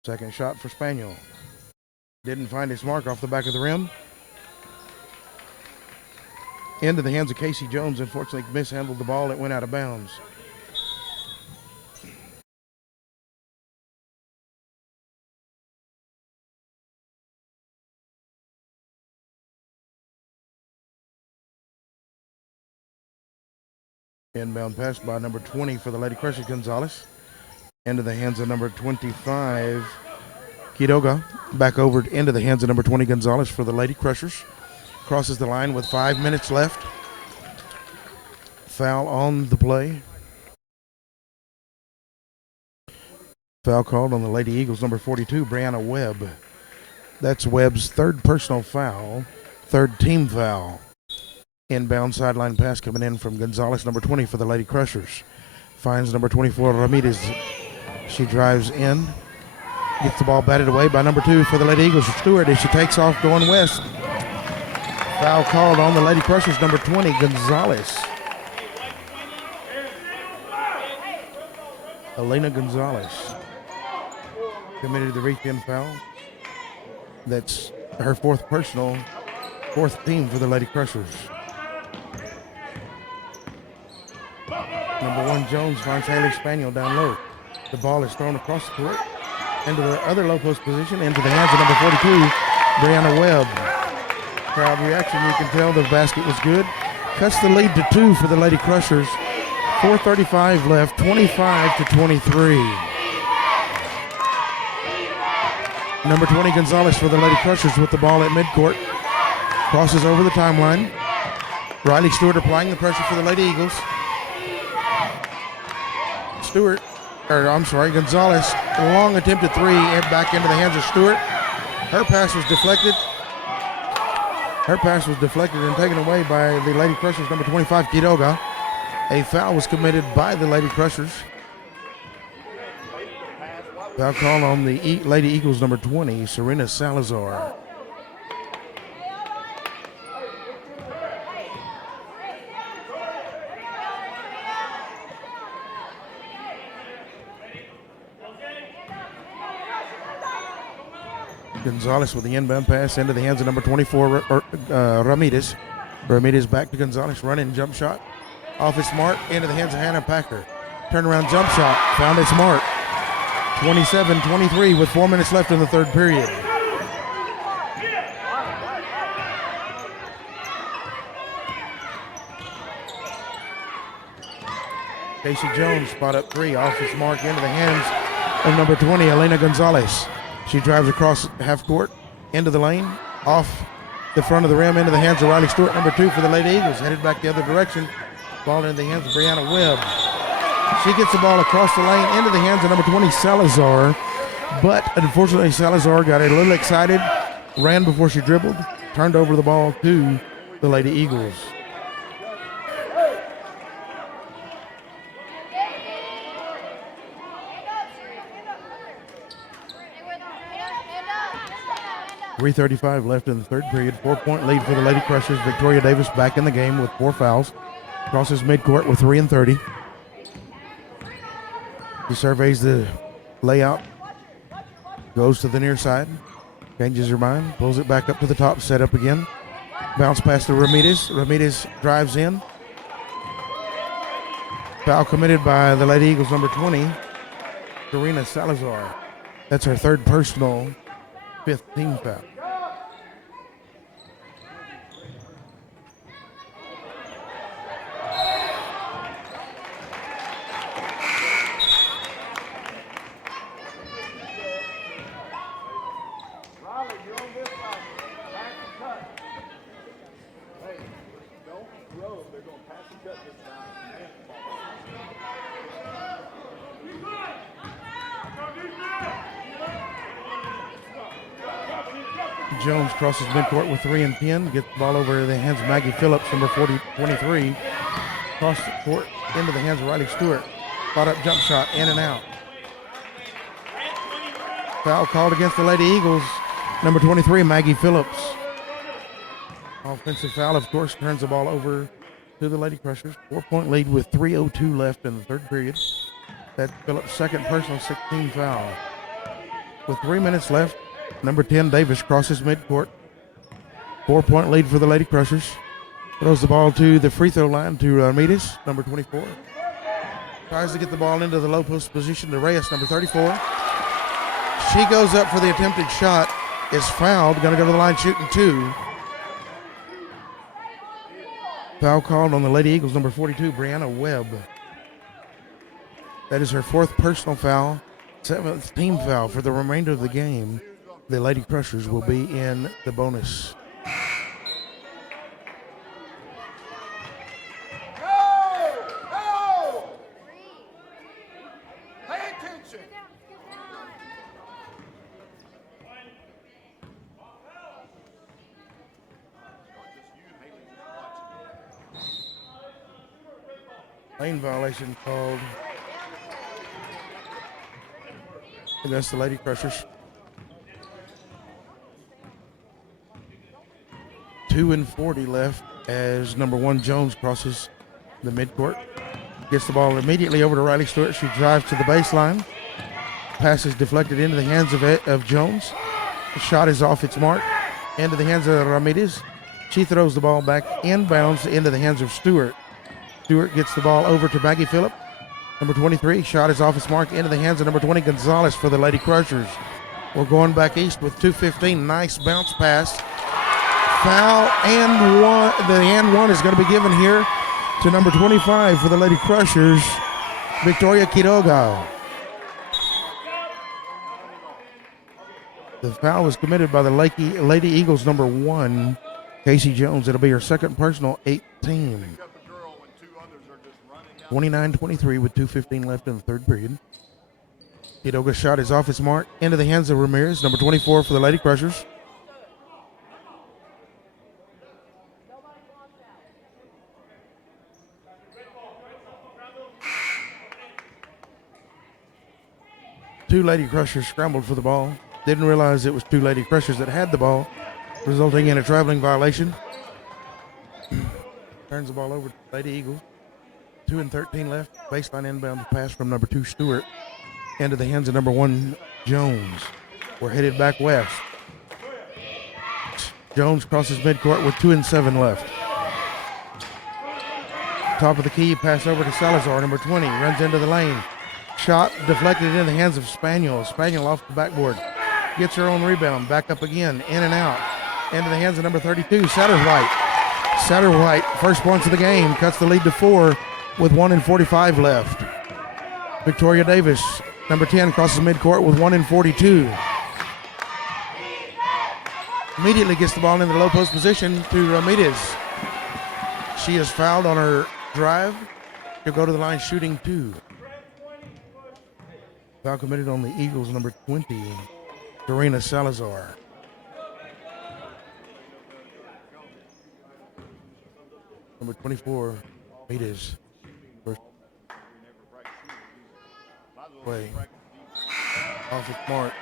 Second shot for Spaniel. Didn't find his mark off the back of the rim. Into the hands of Casey Jones. Unfortunately mishandled the ball. It went out of bounds. Inbound pass by number 20 for the Lady Crushers, Gonzalez. Into the hands of number 25, Quiroga. Back over into the hands of number 20, Gonzalez for the Lady Crushers. Crosses the line with 5 minutes left. Foul on the play. Foul called on the Lady Eagles, number 42, Brianna Webb. That's Webb's third personal foul, third team foul. Inbound sideline pass coming in from Gonzalez, number 20 for the Lady Crushers. Finds number 24, Ramirez. She drives in. Gets the ball batted away by number 2 for the Lady Eagles, Stewart, as she takes off going west. Foul called on the Lady Crushers, number 20, Gonzalez. Elena Gonzalez committed the reach-in foul. That's her fourth personal, fourth team for the Lady Crushers. Number 1, Jones finds Haley Spaniel down low. The ball is thrown across the court into the other low post position, into the hands of number 42, Brianna Webb. Crowd reaction, you can tell the basket was good. Cuts the lead to 2 for the Lady Crushers. 4:35 left, 25-23. Number 20, Gonzalez for the Lady Crushers with the ball at midcourt. Crosses over the timeline. Riley Stewart applying the pressure for the Lady Eagles. Gonzalez, a long attempted three, and back into the hands of Stewart. Her pass was deflected and taken away by the Lady Crushers, number 25, Quiroga. A foul was committed by the Lady Crushers. Foul call on the Lady Eagles, number 20, Serena Salazar. Gonzalez with the inbound pass into the hands of number 24, Ramirez. Ramirez back to Gonzalez, running jump shot. Off its mark, into the hands of Hannah Packer. Turnaround jump shot, found its mark. 27-23 with 4 minutes left in the third period. Casey Jones spot up three, off his mark into the hands of number 20, Elena Gonzalez. She drives across half court, into the lane, off the front of the rim, into the hands of Riley Stewart, number 2 for the Lady Eagles, headed back the other direction. Ball into the hands of Brianna Webb. She gets the ball across the lane, into the hands of number 20, Salazar. But unfortunately, Salazar got a little excited, ran before she dribbled, turned over the ball to the Lady Eagles. .335 left in the third period. 4-point lead for the Lady Crushers. Victoria Davis back in the game with 4 fouls. Crosses midcourt with 3 and 30. He surveys the layout. Goes to the near side. Changes her mind. Pulls it back up to the top. Set up again. Bounce pass to Ramirez. Ramirez drives in. Foul committed by the Lady Eagles, number 20, Karina Salazar. That's her third personal, 5th team foul. Jones crosses midcourt with 3 and 10. Gets the ball over to the hands of Maggie Phillips, number 23. Cross the court into the hands of Riley Stewart. Spot up jump shot, in and out. Foul called against the Lady Eagles, number 23, Maggie Phillips. Offensive foul, of course, turns the ball over to the Lady Crushers. 4-point lead with 3:02 left in the third period. That's Phillips' second personal 16 foul. With 3 minutes left, number 10, Davis, crosses midcourt. 4-point lead for the Lady Crushers. Throws the ball to the free throw line to Ramirez, number 24. Tries to get the ball into the low post position to Reyes, number 34. She goes up for the attempted shot, is fouled, going to go to the line shooting 2. Foul called on the Lady Eagles, number 42, Brianna Webb. That is her 4th personal foul, 7th team foul. For the remainder of the game, the Lady Crushers will be in the bonus. Pay attention. Lane violation called against the Lady Crushers. 2 and 40 left as number 1 Jones crosses the midcourt. Gets the ball immediately over to Riley Stewart. She drives to the baseline. Pass is deflected into the hands of Jones. The shot is off its mark. Into the hands of Ramirez. She throws the ball back inbounds into the hands of Stewart. Stewart gets the ball over to Maggie Phillip, number 23. Shot is off its mark into the hands of number 20, Gonzalez, for the Lady Crushers. We're going back east with 2:15. Nice bounce pass. Foul and one. The and one is going to be given here to number 25 for the Lady Crushers, Victoria Quiroga. The foul was committed by the Lady Eagles, number 1, Casey Jones. It'll be her second personal, 18. 29-23 with 2:15 left in the third period. Quiroga's shot is off its mark into the hands of Ramirez, number 24 for the Lady Crushers. Two Lady Crushers scrambled for the ball. Didn't realize it was two Lady Crushers that had the ball, resulting in a traveling violation. Turns the ball over to Lady Eagles. 2 and 13 left. Baseline inbound pass from number 2 Stewart into the hands of number 1 Jones. We're headed back west. Jones crosses midcourt with 2 and 7 left. Top of the key, pass over to Salazar, number 20. Runs into the lane. shot deflected into the hands of Spaniel. Spaniel off the backboard. Gets her own rebound. Back up again. In and out. Into the hands of number 32, Satterwhite. Satterwhite, first points of the game. Cuts the lead to 4 with 1:45 left. Victoria Davis, number 10, crosses midcourt with 1:42. Immediately gets the ball in the low post position to Ramirez. She is fouled on her drive. She'll go to the line shooting 2. Foul committed on the Eagles, number 20, Serena Salazar. Number 24, Ramirez. First play. Off the mark.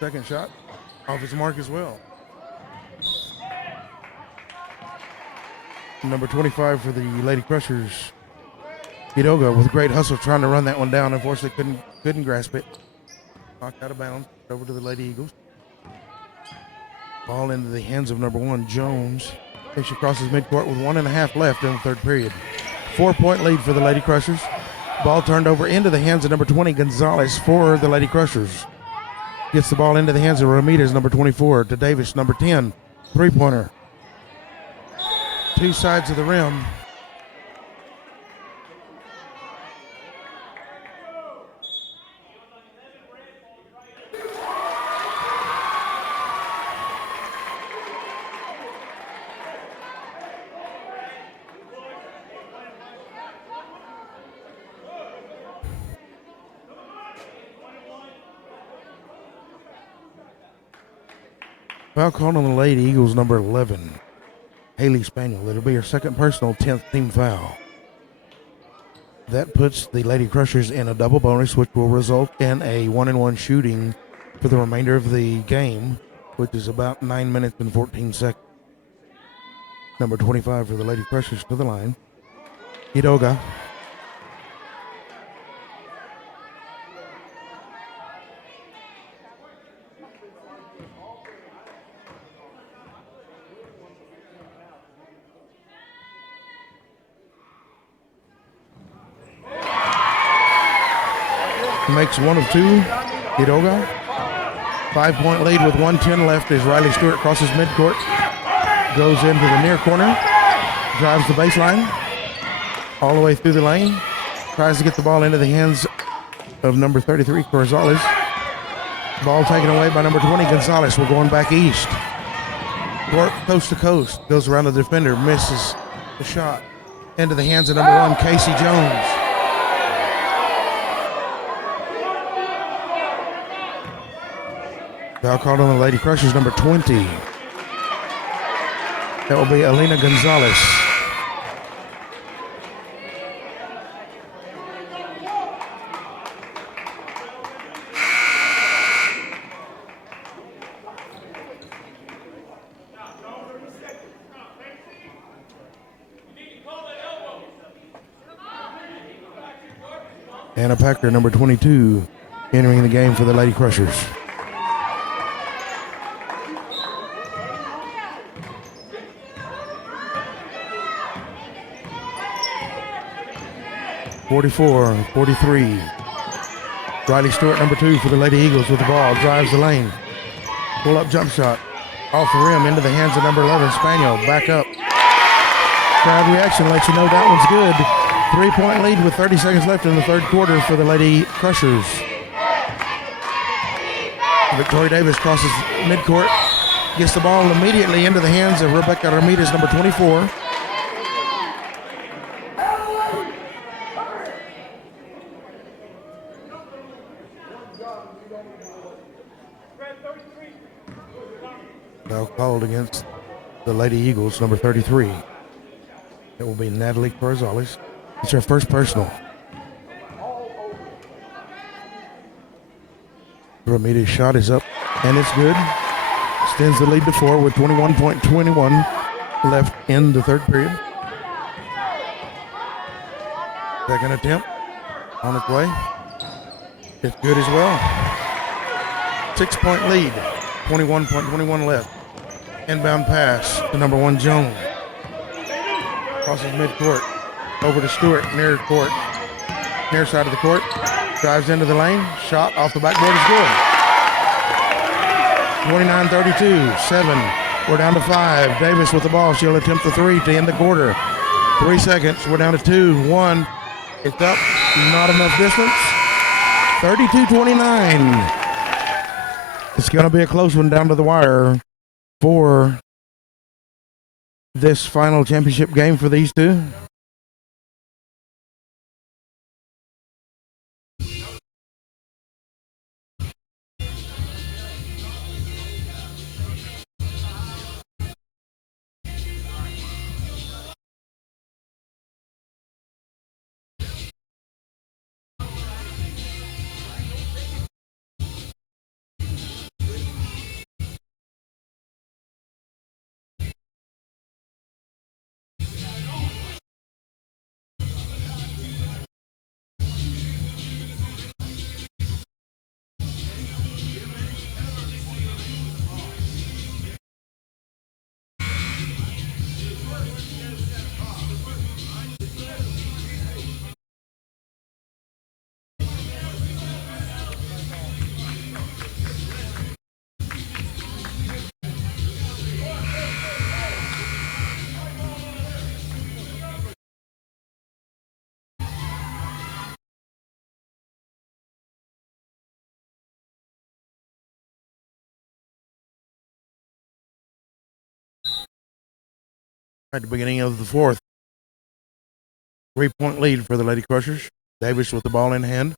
Second shot, off his mark as well. Number 25 for the Lady Crushers, Quiroga, with great hustle trying to run that one down. Unfortunately, couldn't grasp it. Knocked out of bounds, over to the Lady Eagles. Ball into the hands of number 1, Jones. I think she crosses midcourt with 1.5 left in the third period. 4-point lead for the Lady Crushers. Ball turned over into the hands of number 20, Gonzalez, for the Lady Crushers. Gets the ball into the hands of Ramirez, number 24, to Davis, number 10, three-pointer. Two sides of the rim. Foul called on the Lady Eagles, number 11, Haley Spaniel. It'll be her second personal, 10th team foul. That puts the Lady Crushers in a double bonus, which will result in a 1-and-1 shooting for the remainder of the game, which is about 9 minutes and 14 seconds. Number 25 for the Lady Crushers to the line. Quiroga. Makes one of two. Quiroga. 5-point lead with 1:10 left as Riley Stewart crosses midcourt. Goes into the near corner. Drives the baseline. All the way through the lane. Tries to get the ball into the hands of number 33, Corzales. Ball taken away by number 20, Gonzalez. We're going back east. Work coast to coast. Goes around the defender. Misses the shot. Into the hands of number 1, Casey Jones. Foul called on the Lady Crushers, number 20. That will be Alina Gonzalez. Anna Packer, number 22, entering the game for the Lady Crushers. .44-43. Riley Stewart, number 2 for the Lady Eagles with the ball. Drives the lane. Pull-up jump shot. Off the rim into the hands of number 11, Spaniel. Back up. Crowd reaction lets you know that one's good. 3-point lead with 30 seconds left in the third quarter for the Lady Crushers. Victoria Davis crosses midcourt. Gets the ball immediately into the hands of Rebecca Ramirez, number 24. Foul called against the Lady Eagles, number 33. It will be Natalie Corzales. It's her first personal. Ramirez's shot is up, and it's good. Extends the lead to 4 with 21.21 left in the third period. Second attempt on its way. It's good as well. 6-point lead. 21.21 left. Inbound pass to number 1 Jones. Crosses midcourt. Over to Stewart, near court. Near side of the court. Drives into the lane. Shot off the backboard is good. 29-32. 7. We're down to 5. Davis with the ball. She'll attempt the 3 to end the quarter. 3 seconds. We're down to 2. 1. It's up. Not enough distance. 32-29. It's going to be a close one down to the wire for this final championship game for these two. At the beginning of the fourth. 3-point lead for the Lady Crushers. Davis with the ball in hand.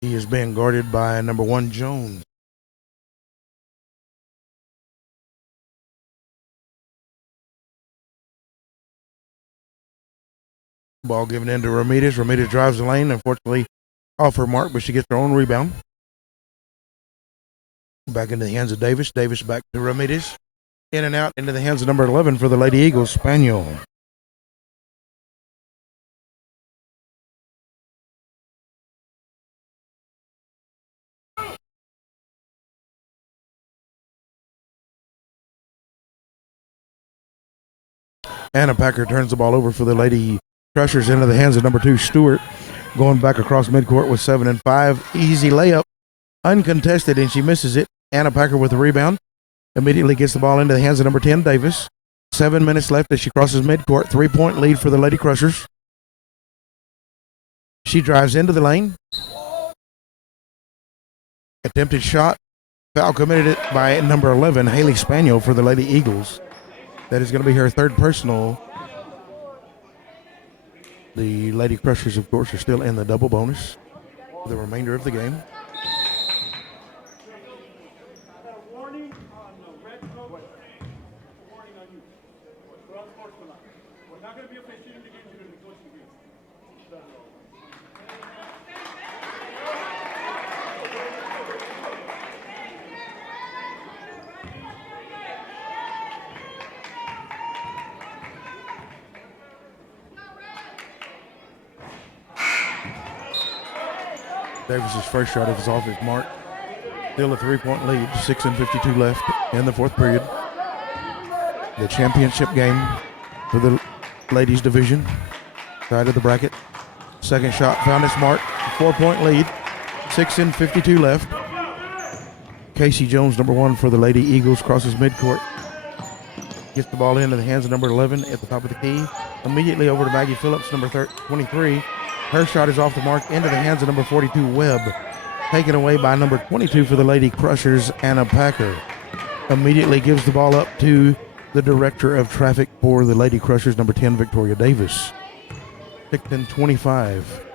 He is being guarded by number 1 Jones. Ball given in to Ramirez. Ramirez drives the lane. Unfortunately, off her mark, but she gets her own rebound. Back into the hands of Davis. Davis back to Ramirez. In and out into the hands of number 11 for the Lady Eagles, Spaniel. Anna Packer turns the ball over for the Lady Crushers into the hands of number 2, Stewart. Going back across midcourt with 7 and 5. Easy layup. Uncontested, and she misses it. Anna Packer with the rebound. Immediately gets the ball into the hands of number 10, Davis. 7 minutes left as she crosses midcourt. 3-point lead for the Lady Crushers. She drives into the lane. Attempted shot. Foul committed by number 11, Haley Spaniel for the Lady Eagles. That is going to be her 3rd personal. The Lady Crushers, of course, are still in the double bonus for the remainder of the game. Davis's first shot is off his mark. Still a 3-point lead. 6 and 52 left in the 4th period. The championship game for the ladies division. Side of the bracket. Second shot found its mark. 4-point lead. 6 and 52 left. Casey Jones, number 1 for the Lady Eagles, crosses midcourt. Gets the ball into the hands of number 11 at the top of the key. Immediately over to Maggie Phillips, number 23. Her shot is off the mark into the hands of number 42, Webb. Taken away by number 22 for the Lady Crushers, Anna Packer. Immediately gives the ball up to the director of traffic for the Lady Crushers, number 10, Victoria Davis. 6 and 25.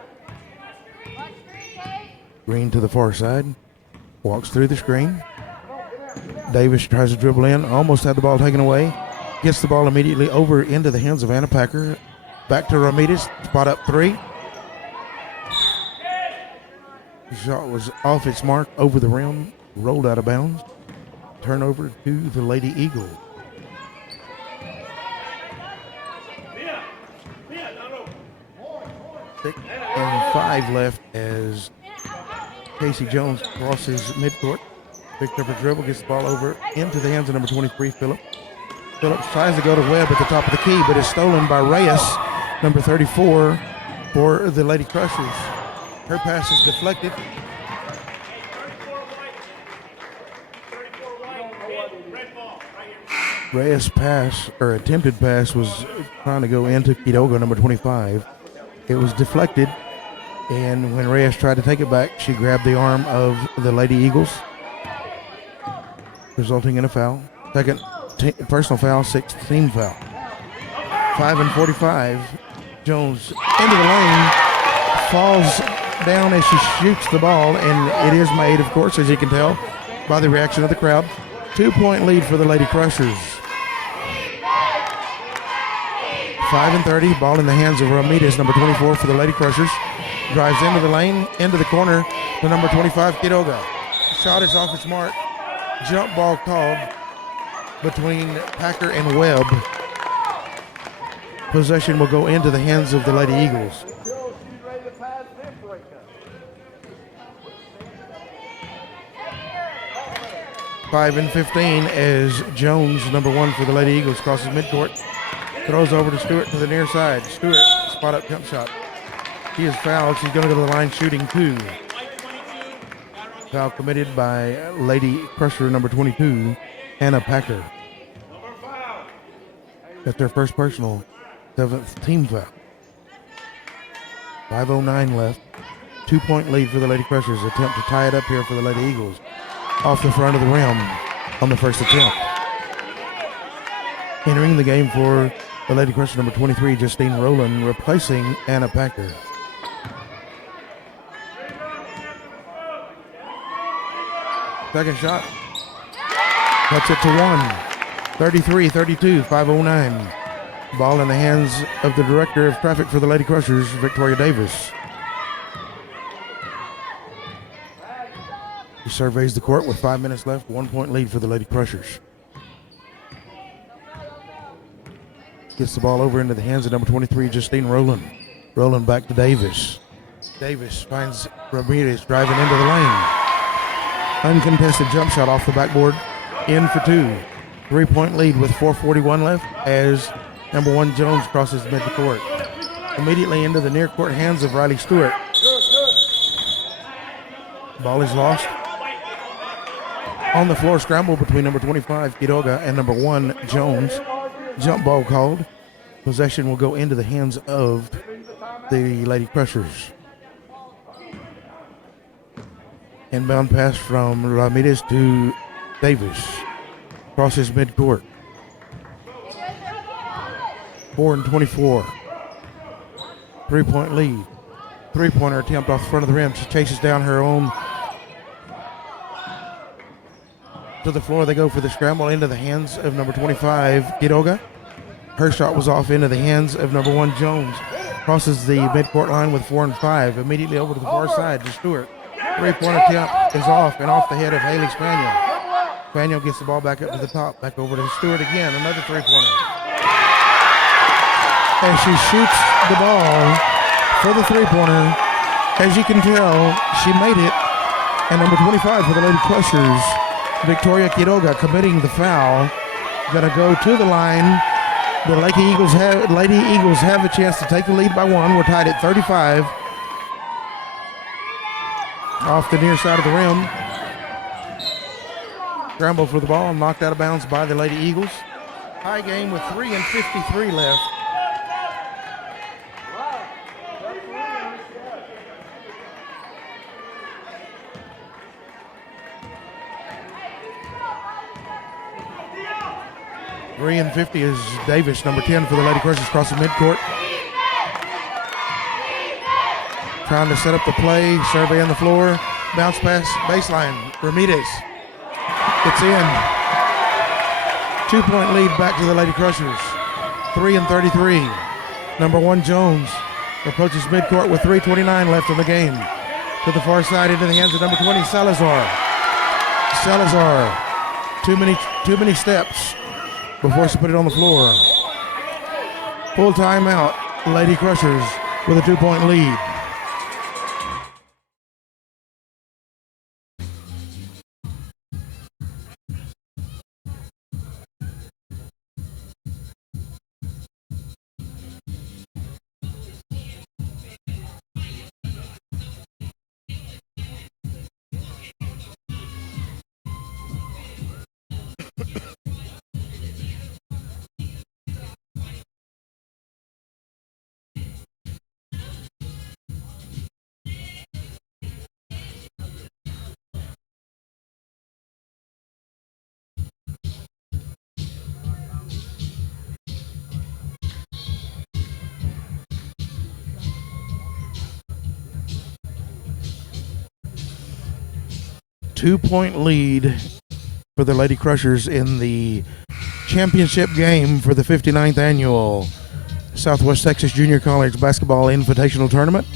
Green to the far side. Walks through the screen. Davis tries to dribble in. Almost had the ball taken away. Gets the ball immediately over into the hands of Anna Packer. Back to Ramirez. Spot up 3. The shot was off its mark, over the rim, rolled out of bounds. Turnover to the Lady Eagle. 6 and 5 left as Casey Jones crosses midcourt. Picked up a dribble, gets the ball over into the hands of number 23, Phillips. Phillips tries to go to Webb at the top of the key, but is stolen by Reyes, number 34, for the Lady Crushers. Her pass is deflected. Reyes' pass, or attempted pass, was trying to go into Quiroga, number 25. It was deflected, and when Reyes tried to take it back, she grabbed the arm of the Lady Eagles, resulting in a foul. Second personal foul, sixth team foul. 5 and 45. Jones into the lane, falls down as she shoots the ball, and it is made, of course, as you can tell by the reaction of the crowd. 2-point lead for the Lady Crushers. 5 and 30, ball in the hands of Ramirez, number 24 for the Lady Crushers. Drives into the lane, into the corner to number 25, Quiroga. Shot is off its mark. Jump ball called between Packer and Webb. Possession will go into the hands of the Lady Eagles. 5 and 15 as Jones, number 1 for the Lady Eagles, crosses midcourt. Throws over to Stewart to the near side. Stewart, spot up jump shot. She is fouled. She's going to go to the line shooting 2. Foul committed by Lady Crusher, number 22, Hannah Packer. That's their first personal, 7th team foul. 5:09 left. 2-point lead for the Lady Crushers. Attempt to tie it up here for the Lady Eagles. Off the front of the rim on the first attempt. Entering the game for the Lady Crusher, number 23, Justine Rowland, replacing Anna Packer. Second shot. Cuts it to 1. 33-32, 5:09. Ball in the hands of the Director of Traffic for the Lady Crushers, Victoria Davis. He surveys the court with 5 minutes left. 1-point lead for the Lady Crushers. Gets the ball over into the hands of number 23, Justine Rowland. Rowland back to Davis. Davis finds Ramirez driving into the lane. Uncontested jump shot off the backboard. In for 2. 3-point lead with 4:41 left as number 1 Jones crosses midcourt. Immediately into the near court hands of Riley Stewart. Ball is lost. On the floor, scramble between number 25, Quiroga, and number 1, Jones. Jump ball called. Possession will go into the hands of the Lady Crushers. Inbound pass from Ramirez to Davis. Crosses midcourt. 4 and 24. 3-point lead. 3-pointer attempt off the front of the rim. She chases down her own. To the floor they go for the scramble into the hands of number 25, Quiroga. Her shot was off into the hands of number 1, Jones. Crosses the midcourt line with 4 and 5. Immediately over to the far side to Stewart. 3-point attempt is off and off the head of Haley Spaniel. Spaniel gets the ball back up to the top. Back over to Stewart again. Another 3-pointer. As she shoots the ball for the 3-pointer, as you can tell, she made it. And number 25 for the Lady Crushers, Victoria Quiroga, committing the foul. Gonna go to the line. The Lady Eagles have a chance to take the lead by 1. We're tied at 35. Off the near side of the rim. Scramble for the ball, knocked out of bounds by the Lady Eagles. High game with 3 and 53 left. Three and 50 is Davis, number 10 for the Lady Crushers, crossing midcourt. Trying to set up the play, survey on the floor, bounce pass, baseline, Ramirez. It's in. 2-point lead back to the Lady Crushers. 3 and 33. Number 1 Jones approaches midcourt with 3:29 left in the game. To the far side into the hands of number 20, Salazar. Salazar, too many steps before she put it on the floor. Full timeout, Lady Crushers with a 2-point lead. 2-point lead for the Lady Crushers in the championship game for the 59th annual Southwest Texas Junior College Basketball Invitational Tournament.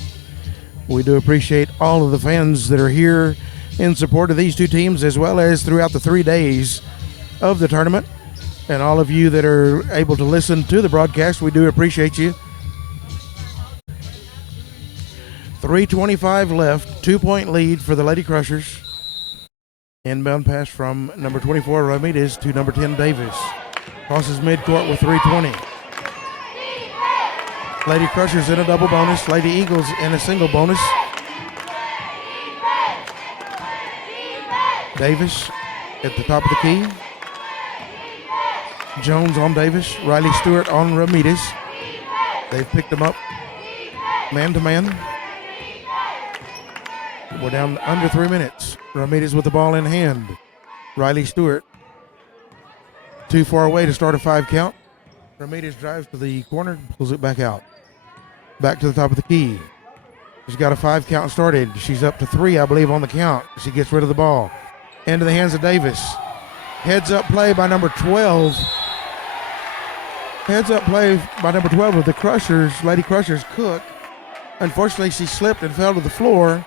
We do appreciate all of the fans that are here in support of these two teams, as well as throughout the 3 days of the tournament. And all of you that are able to listen to the broadcast, we do appreciate you. 3:25 left, 2-point lead for the Lady Crushers. Inbound pass from number 24, Ramirez, to number 10, Davis. Crosses midcourt with 3:20. Lady Crushers in a double bonus. Lady Eagles in a single bonus. Davis at the top of the key. Jones on Davis. Riley Stewart on Ramirez. They've picked him up man to man. We're down under 3 minutes. Ramirez with the ball in hand. Riley Stewart too far away to start a 5 count. Ramirez drives to the corner, pulls it back out. Back to the top of the key. She's got a 5 count started. She's up to 3, I believe, on the count. She gets rid of the ball. Into the hands of Davis. Heads up play by number 12. Heads up play by number 12 of the Crushers, Lady Crushers, Cook. Unfortunately, she slipped and fell to the floor.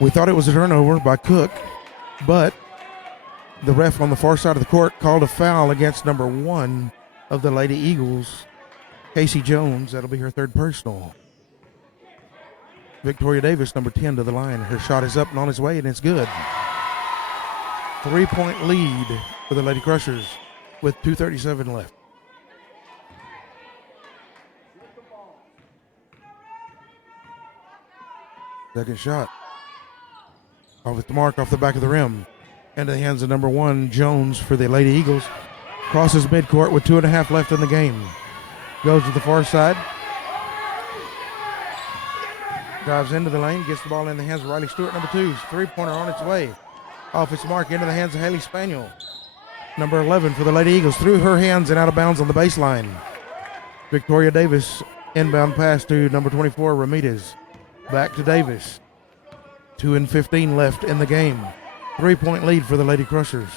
We thought it was a turnover by Cook, but the ref on the far side of the court called a foul against number 1 of the Lady Eagles, Casey Jones. That'll be her 3rd personal. Victoria Davis, number 10, to the line. Her shot is up and on its way, and it's good. 3-point lead for the Lady Crushers with 2:37 left. Second shot. Off at the mark, off the back of the rim. Into the hands of number 1, Jones, for the Lady Eagles. Crosses midcourt with 2.5 left in the game. Goes to the far side. Drives into the lane, gets the ball in the hands of Riley Stewart, number 2. 3-pointer on its way. Off its mark, into the hands of Haley Spaniel. Number 11 for the Lady Eagles. Through her hands and out of bounds on the baseline. Victoria Davis, inbound pass to number 24, Ramirez. Back to Davis. 2:15 left in the game. 3-point lead for the Lady Crushers.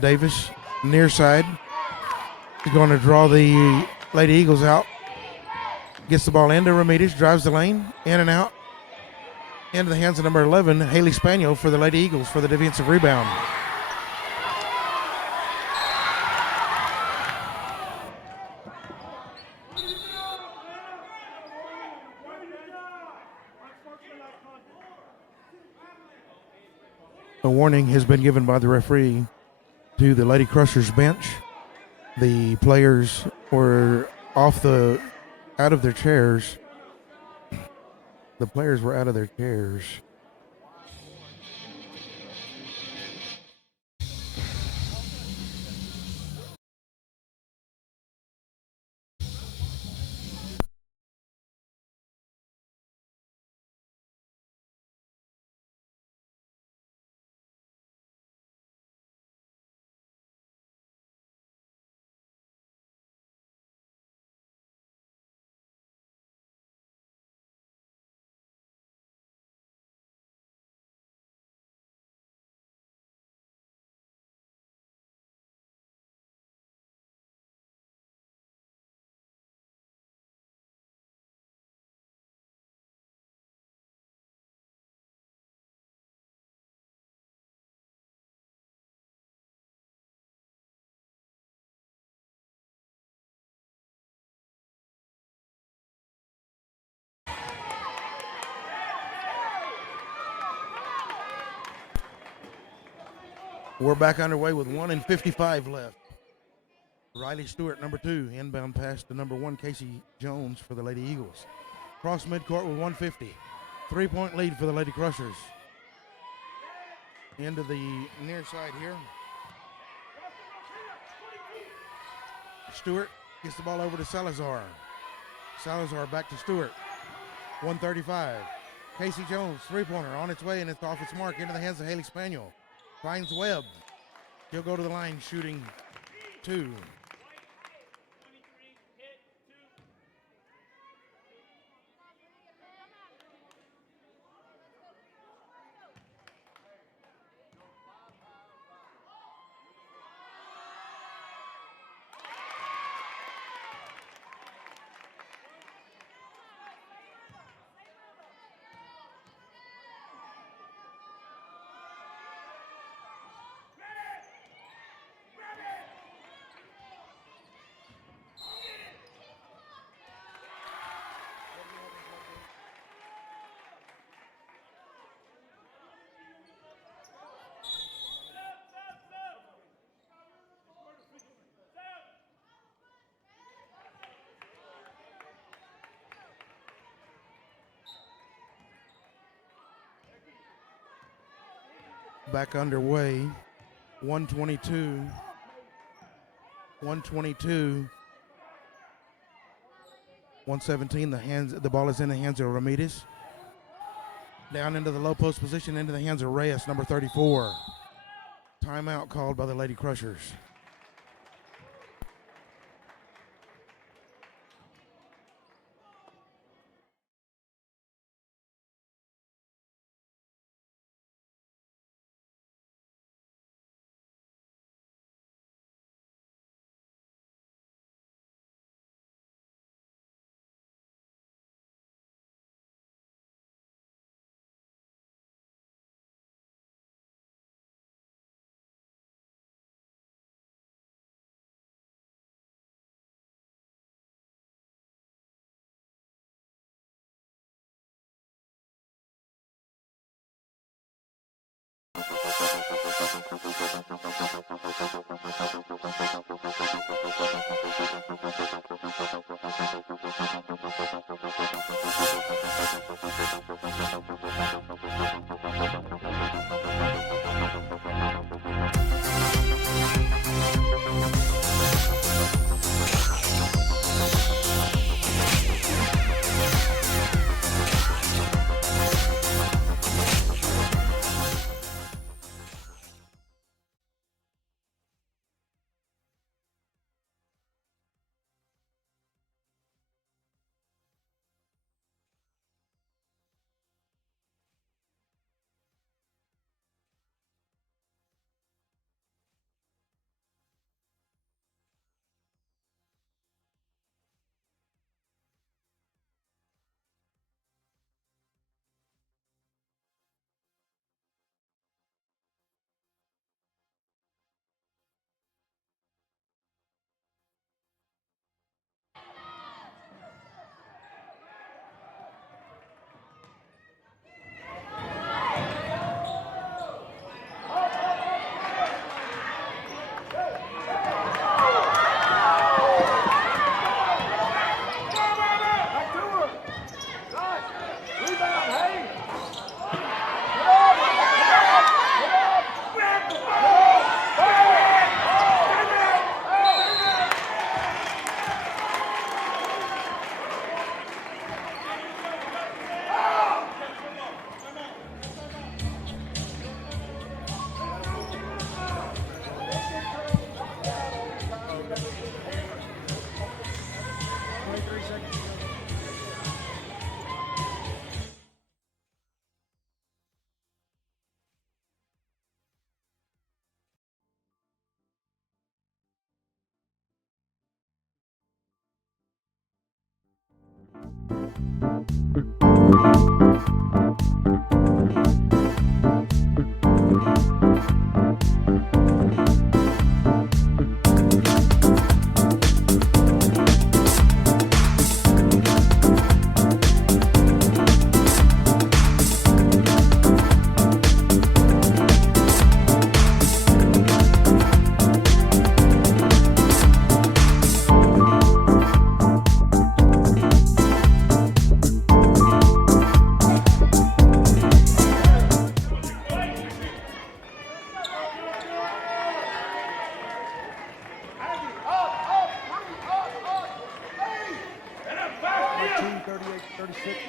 Davis, near side. He's going to draw the Lady Eagles out. Gets the ball into Ramirez, drives the lane, in and out. Into the hands of number 11, Haley Spaniel, for the Lady Eagles for the defensive rebound. A warning has been given by the referee to the Lady Crushers bench. The players were out of their chairs. The players were out of their chairs. We're back underway with 1:55 left. Riley Stewart, number 2, inbound pass to number 1, Casey Jones, for the Lady Eagles. Cross midcourt with 1:50. 3-point lead for the Lady Crushers. Into the near side here. Stewart gets the ball over to Salazar. Salazar back to Stewart. 1:35. Casey Jones, 3-pointer on its way, and it's off its mark into the hands of Haley Spaniel. Finds Webb. He'll go to the line shooting 2. Back underway. 122. 117. The ball is in the hands of Ramirez. Down into the low post position, into the hands of Reyes, number 34. Timeout called by the Lady Crushers.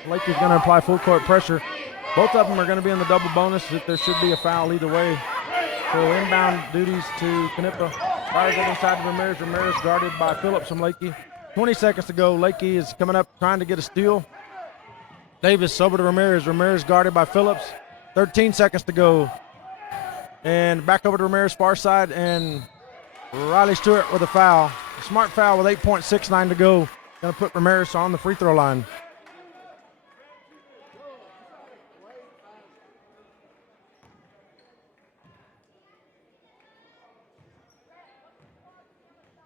Leakey's going to apply full court pressure. Both of them are going to be in the double bonus. There should be a foul either way. So inbound duties to Knippa. Fires it inside to Ramirez. Ramirez guarded by Phillips from Leakey. 20 seconds to go. Leakey is coming up trying to get a steal. Davis over to Ramirez. Ramirez guarded by Phillips. 13 seconds to go. And back over to Ramirez, far side, and Riley Stewart with a foul. A smart foul with 8.69 to go. Going to put Ramirez on the free throw line.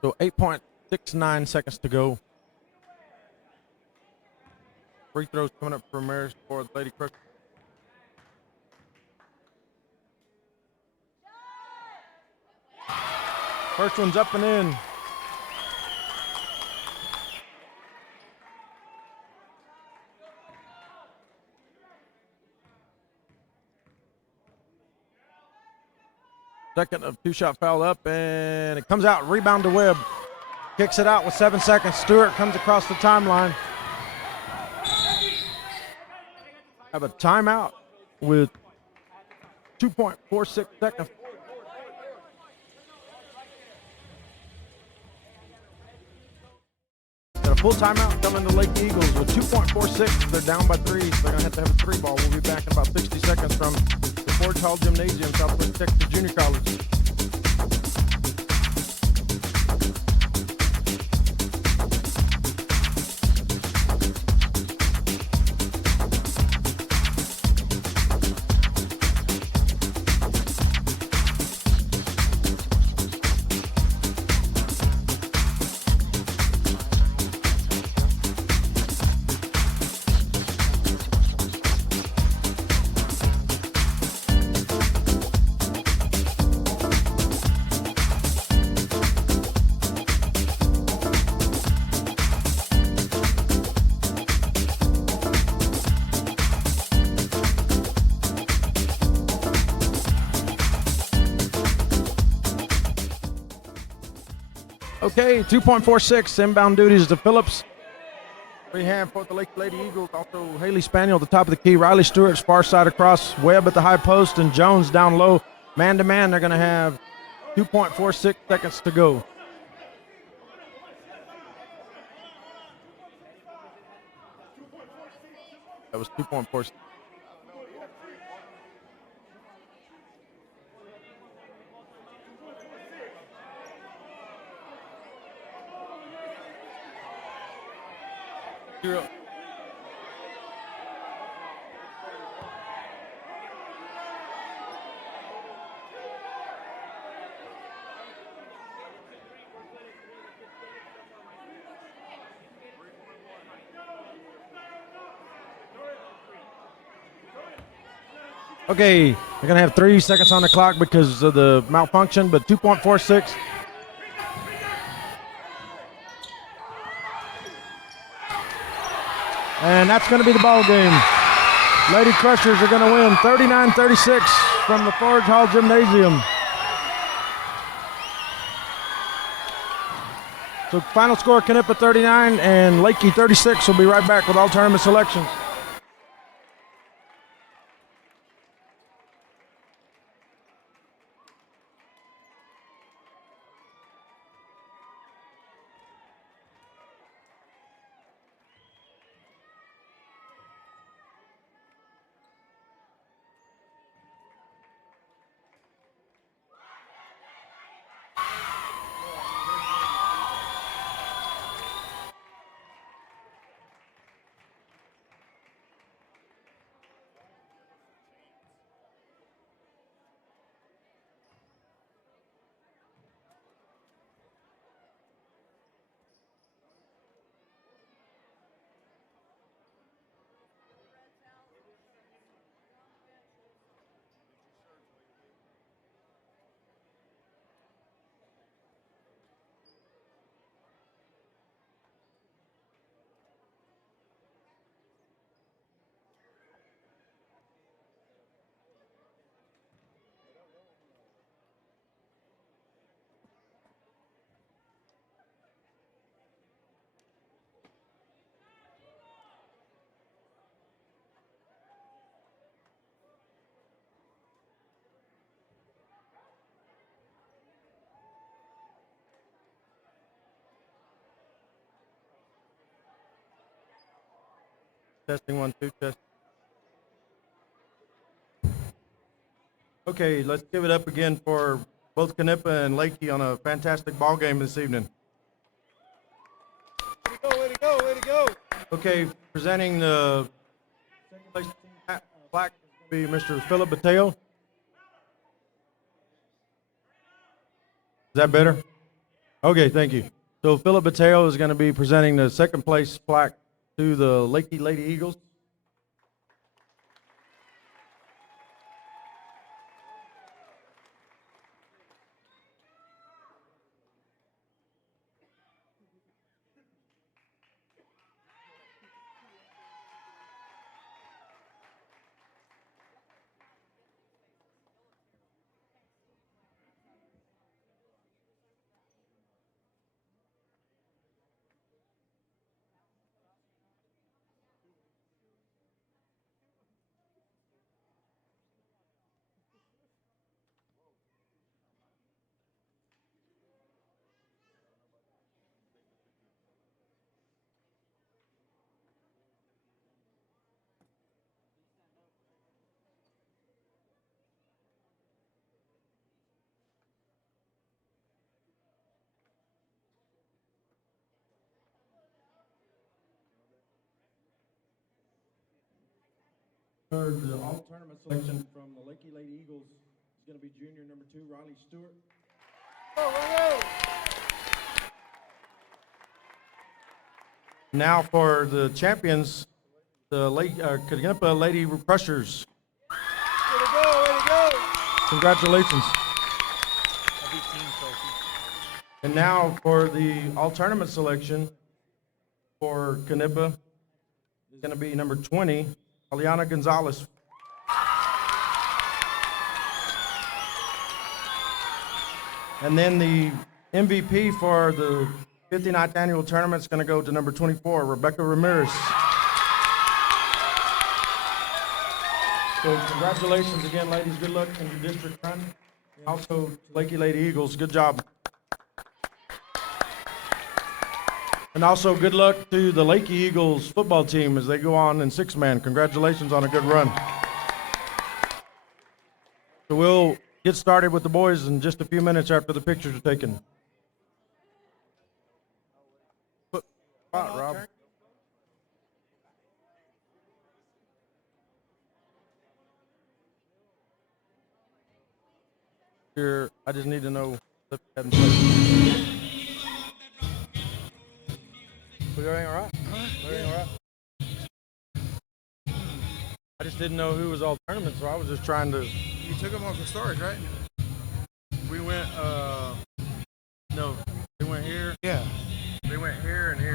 So 8.69 seconds to go. Free throws coming up for Ramirez for the Lady Crushers. First one's up and in. Second of two-shot foul up, and it comes out. Rebound to Webb. Kicks it out with 7 seconds. Stewart comes across the timeline. Have a timeout with 2.46 seconds. Got a full timeout coming to Lake Eagles with 2.46. They're down by 3, so they're going to have a 3 ball. We'll be back in about 60 seconds from the Forge Hall Gymnasium, Southwest Texas Junior College. Okay, 2.46 inbound duties to Phillips. We have for the Lake Lady Eagles, also Haley Spaniel at the top of the key, Riley Stewart's far side across, Webb at the high post, and Jones down low. Man to man, they're going to have 2.46 seconds to go. That was 2.46. Okay, they're going to have 3 seconds on the clock because of the malfunction, but 2.46. And that's going to be the ball game. Lady Crushers are going to win 39-36 from the Forge Hall Gymnasium. So final score, Canopy 39 and Leakey 36. We'll be right back with all tournament selections. Testing 1, 2, test. Okay, let's give it up again for both Knippa and Leakey on a fantastic ball game this evening. Way to go, way to go, way to go. Okay, presenting the second place team plaque will be Mr. Philip Mateo. Is that better? Okay, thank you. So Philip Mateo is going to be presenting the second place plaque to the Leakey Lady Eagles. The all tournament selection from the Leakey Lady Eagles is going to be junior number 2, Riley Stewart. Now for the champions, the Canopy Lady Crushers. Way to go, way to go. Congratulations. A big team trophy. And now for the all tournament selection for Knippa is going to be number 20, Aliana Gonzalez. And then the MVP for the 59th annual tournament is going to go to number 24, Rebecca Ramirez. So congratulations again, ladies. Good luck in your district run. Also, Leakey Lady Eagles, good job. And also, good luck to the Leakey Eagles football team as they go on in 6-man. Congratulations on a good run. So we'll get started with the boys in just a few minutes after the pictures are taken. Rob. Here, I just need to know. We going all right? Everything all right? I just didn't know who was all tournament, so I was just trying to. You took them off the stars, right? We went, no, they went here. Yeah. They went here and here.